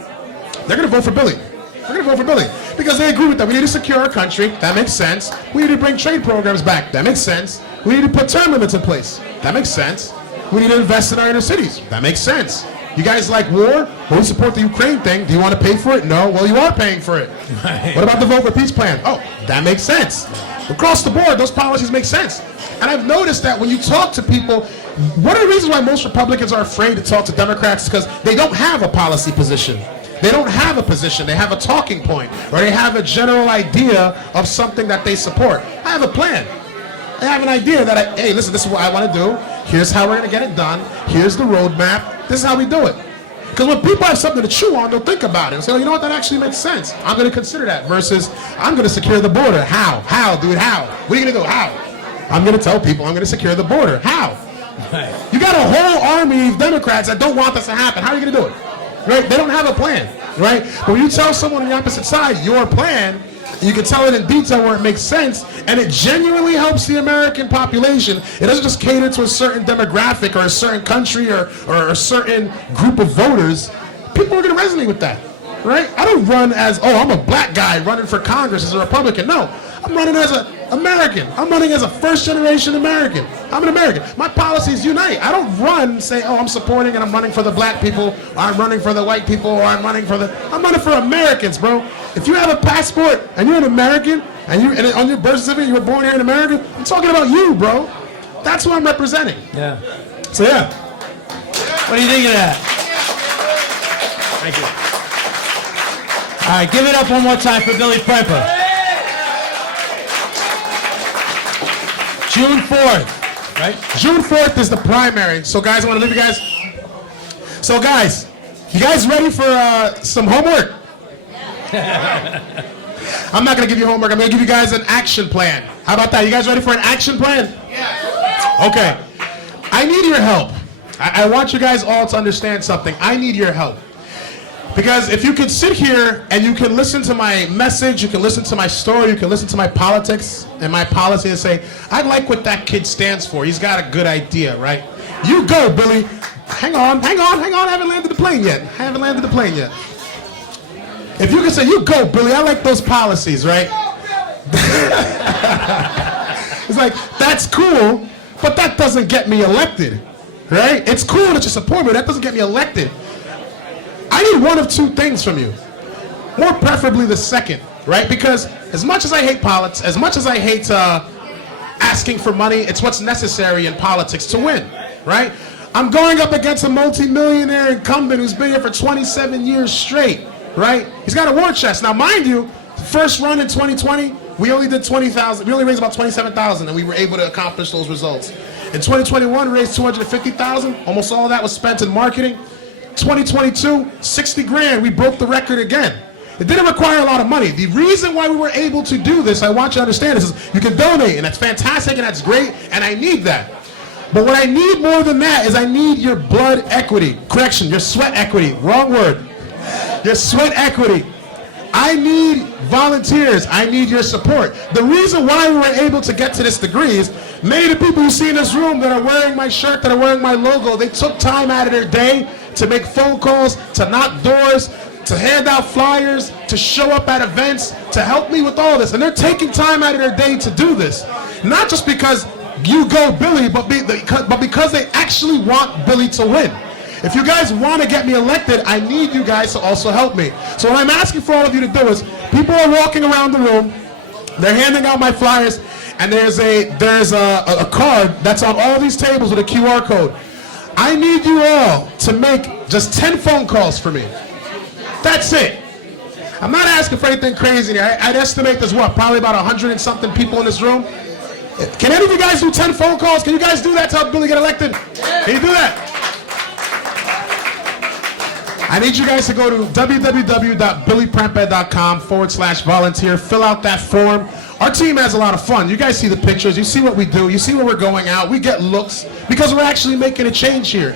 They're going to vote for Billy. They're going to vote for Billy because they agree with that. We need to secure our country. That makes sense. We need to bring trade programs back. That makes sense. We need to put term limits in place. That makes sense. We need to invest in our inner cities. That makes sense. You guys like war? Well, we support the Ukraine thing. Do you want to pay for it? No. Well, you are paying for it. Right. What about the Vote for Peace plan? Oh, that makes sense. Across the board, those policies make sense. And I've noticed that when you talk to people, one of the reasons why most Republicans are afraid to talk to Democrats is because they don't have a policy position. They don't have a position. They have a talking point, or they have a general idea of something that they support. I have a plan. I have an idea that, hey, listen, this is what I want to do. Here's how we're going to get it done. Here's the roadmap. This is how we do it. Because when people have something to chew on, they'll think about it and say, oh, you know what, that actually makes sense. I'm going to consider that versus I'm going to secure the border. How? How, dude, how? What are you going to do? How? I'm going to tell people I'm going to secure the border. How? You got a whole army of Democrats that don't want this to happen. How are you going to do it? Right? They don't have a plan, right? But when you tell someone on the opposite side your plan, You can tell it in detail where it makes sense, and it genuinely helps the American population. It doesn't just cater to a certain demographic or a certain country or a certain group of voters. People are going to resonate with that, right? I don't run as, oh, I'm a black guy running for Congress as a Republican. No, I'm running as an American. I'm running as a first-generation American. I'm an American. My policies unite. I don't run and say, oh, I'm supporting and I'm running for the black people, or I'm running for the white people, or I'm running for Americans, bro. If you have a passport and you're an American, and on your birth certificate you were born here in America, I'm talking about you, bro. That's who I'm representing. Yeah. So yeah. What do you think of that? Thank you. All right, give it up one more time for Billy Prempeh. June 4th, right? June 4th is the primary. So guys, I want to leave you guys. So guys, you guys ready for some homework? I'm not going to give you homework. I'm going to give you guys an action plan. How about that? You guys ready for an action plan? Yeah. Okay. I need your help. I want you guys all to understand something. I need your help. Because if you can sit here and you can listen to my message, you can listen to my story, you can listen to my politics and my policy and say, I like what that kid stands for. He's got a good idea, right? You go, Billy. Hang on. I haven't landed the plane yet. If you can say, you go, Billy, I like those policies, right? It's like, that's cool, but that doesn't get me elected, right? It's cool that you support me, but that doesn't get me elected. I need one of two things from you. More preferably the second, right? Because as much as I hate politics, as much as I hate asking for money, it's what's necessary in politics to win, right? I'm going up against a multi-millionaire incumbent who's been here for 27 years straight. Right? He's got a war chest. Now, mind you, the first run in 2020, we only did 20,000. We only raised about 27,000, and we were able to accomplish those results. In 2021, we raised 250,000. Almost all of that was spent in marketing. 2022, 60 grand. We broke the record again. It didn't require a lot of money. The reason why we were able to do this, I want you to understand, is you can donate, and that's fantastic, and that's great, and I need that. But what I need more than that is I need your blood equity. Correction, your sweat equity. Wrong word. Your sweat equity. I need volunteers. I need your support. The reason why we were able to get to this degree is many of the people you see in this room that are wearing my shirt, that are wearing my logo, they took time out of their day to make phone calls, to knock doors, to hand out flyers, to show up at events, to help me with all this. And they're taking time out of their day to do this. Not just because you go Billy, but because they actually want Billy to win. If you guys want to get me elected, I need you guys to also help me. So what I'm asking for all of you to do is, people are walking around the room, they're handing out my flyers, and there's a card that's on all these tables with a QR code. I need you all to make just 10 phone calls for me. That's it. I'm not asking for anything crazy. I'd estimate there's probably about 100 and something people in this room. Can any of you guys do 10 phone calls? Can you guys do that to help Billy get elected? Can you do that? I need you guys to go to www.billyprempeh.com/volunteer. Fill out that form. Our team has a lot of fun. You guys see the pictures. You see what we do. You see where we're going out. We get looks because we're actually making a change here.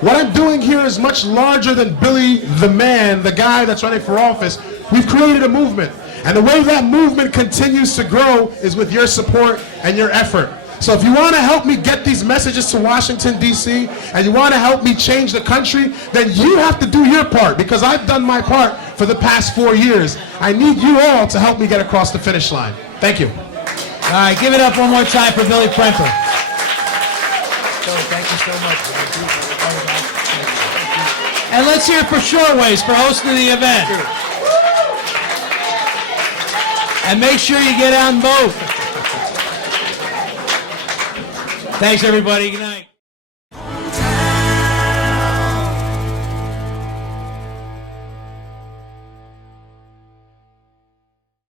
What I'm doing here is much larger than Billy the man, the guy that's running for office. We've created a movement. And the way that movement continues to grow is with your support and your effort. So if you want to help me get these messages to Washington, D.C., and you want to help me change the country, then you have to do your part, because I've done my part for the past 4 years. I need you all to help me get across the finish line. Thank you. All right, give it up one more time for Billy Prempeh. Thank you so much. And let's hear it for Shortways for hosting the event. And make sure you get out and vote. Thanks, everybody. Good night.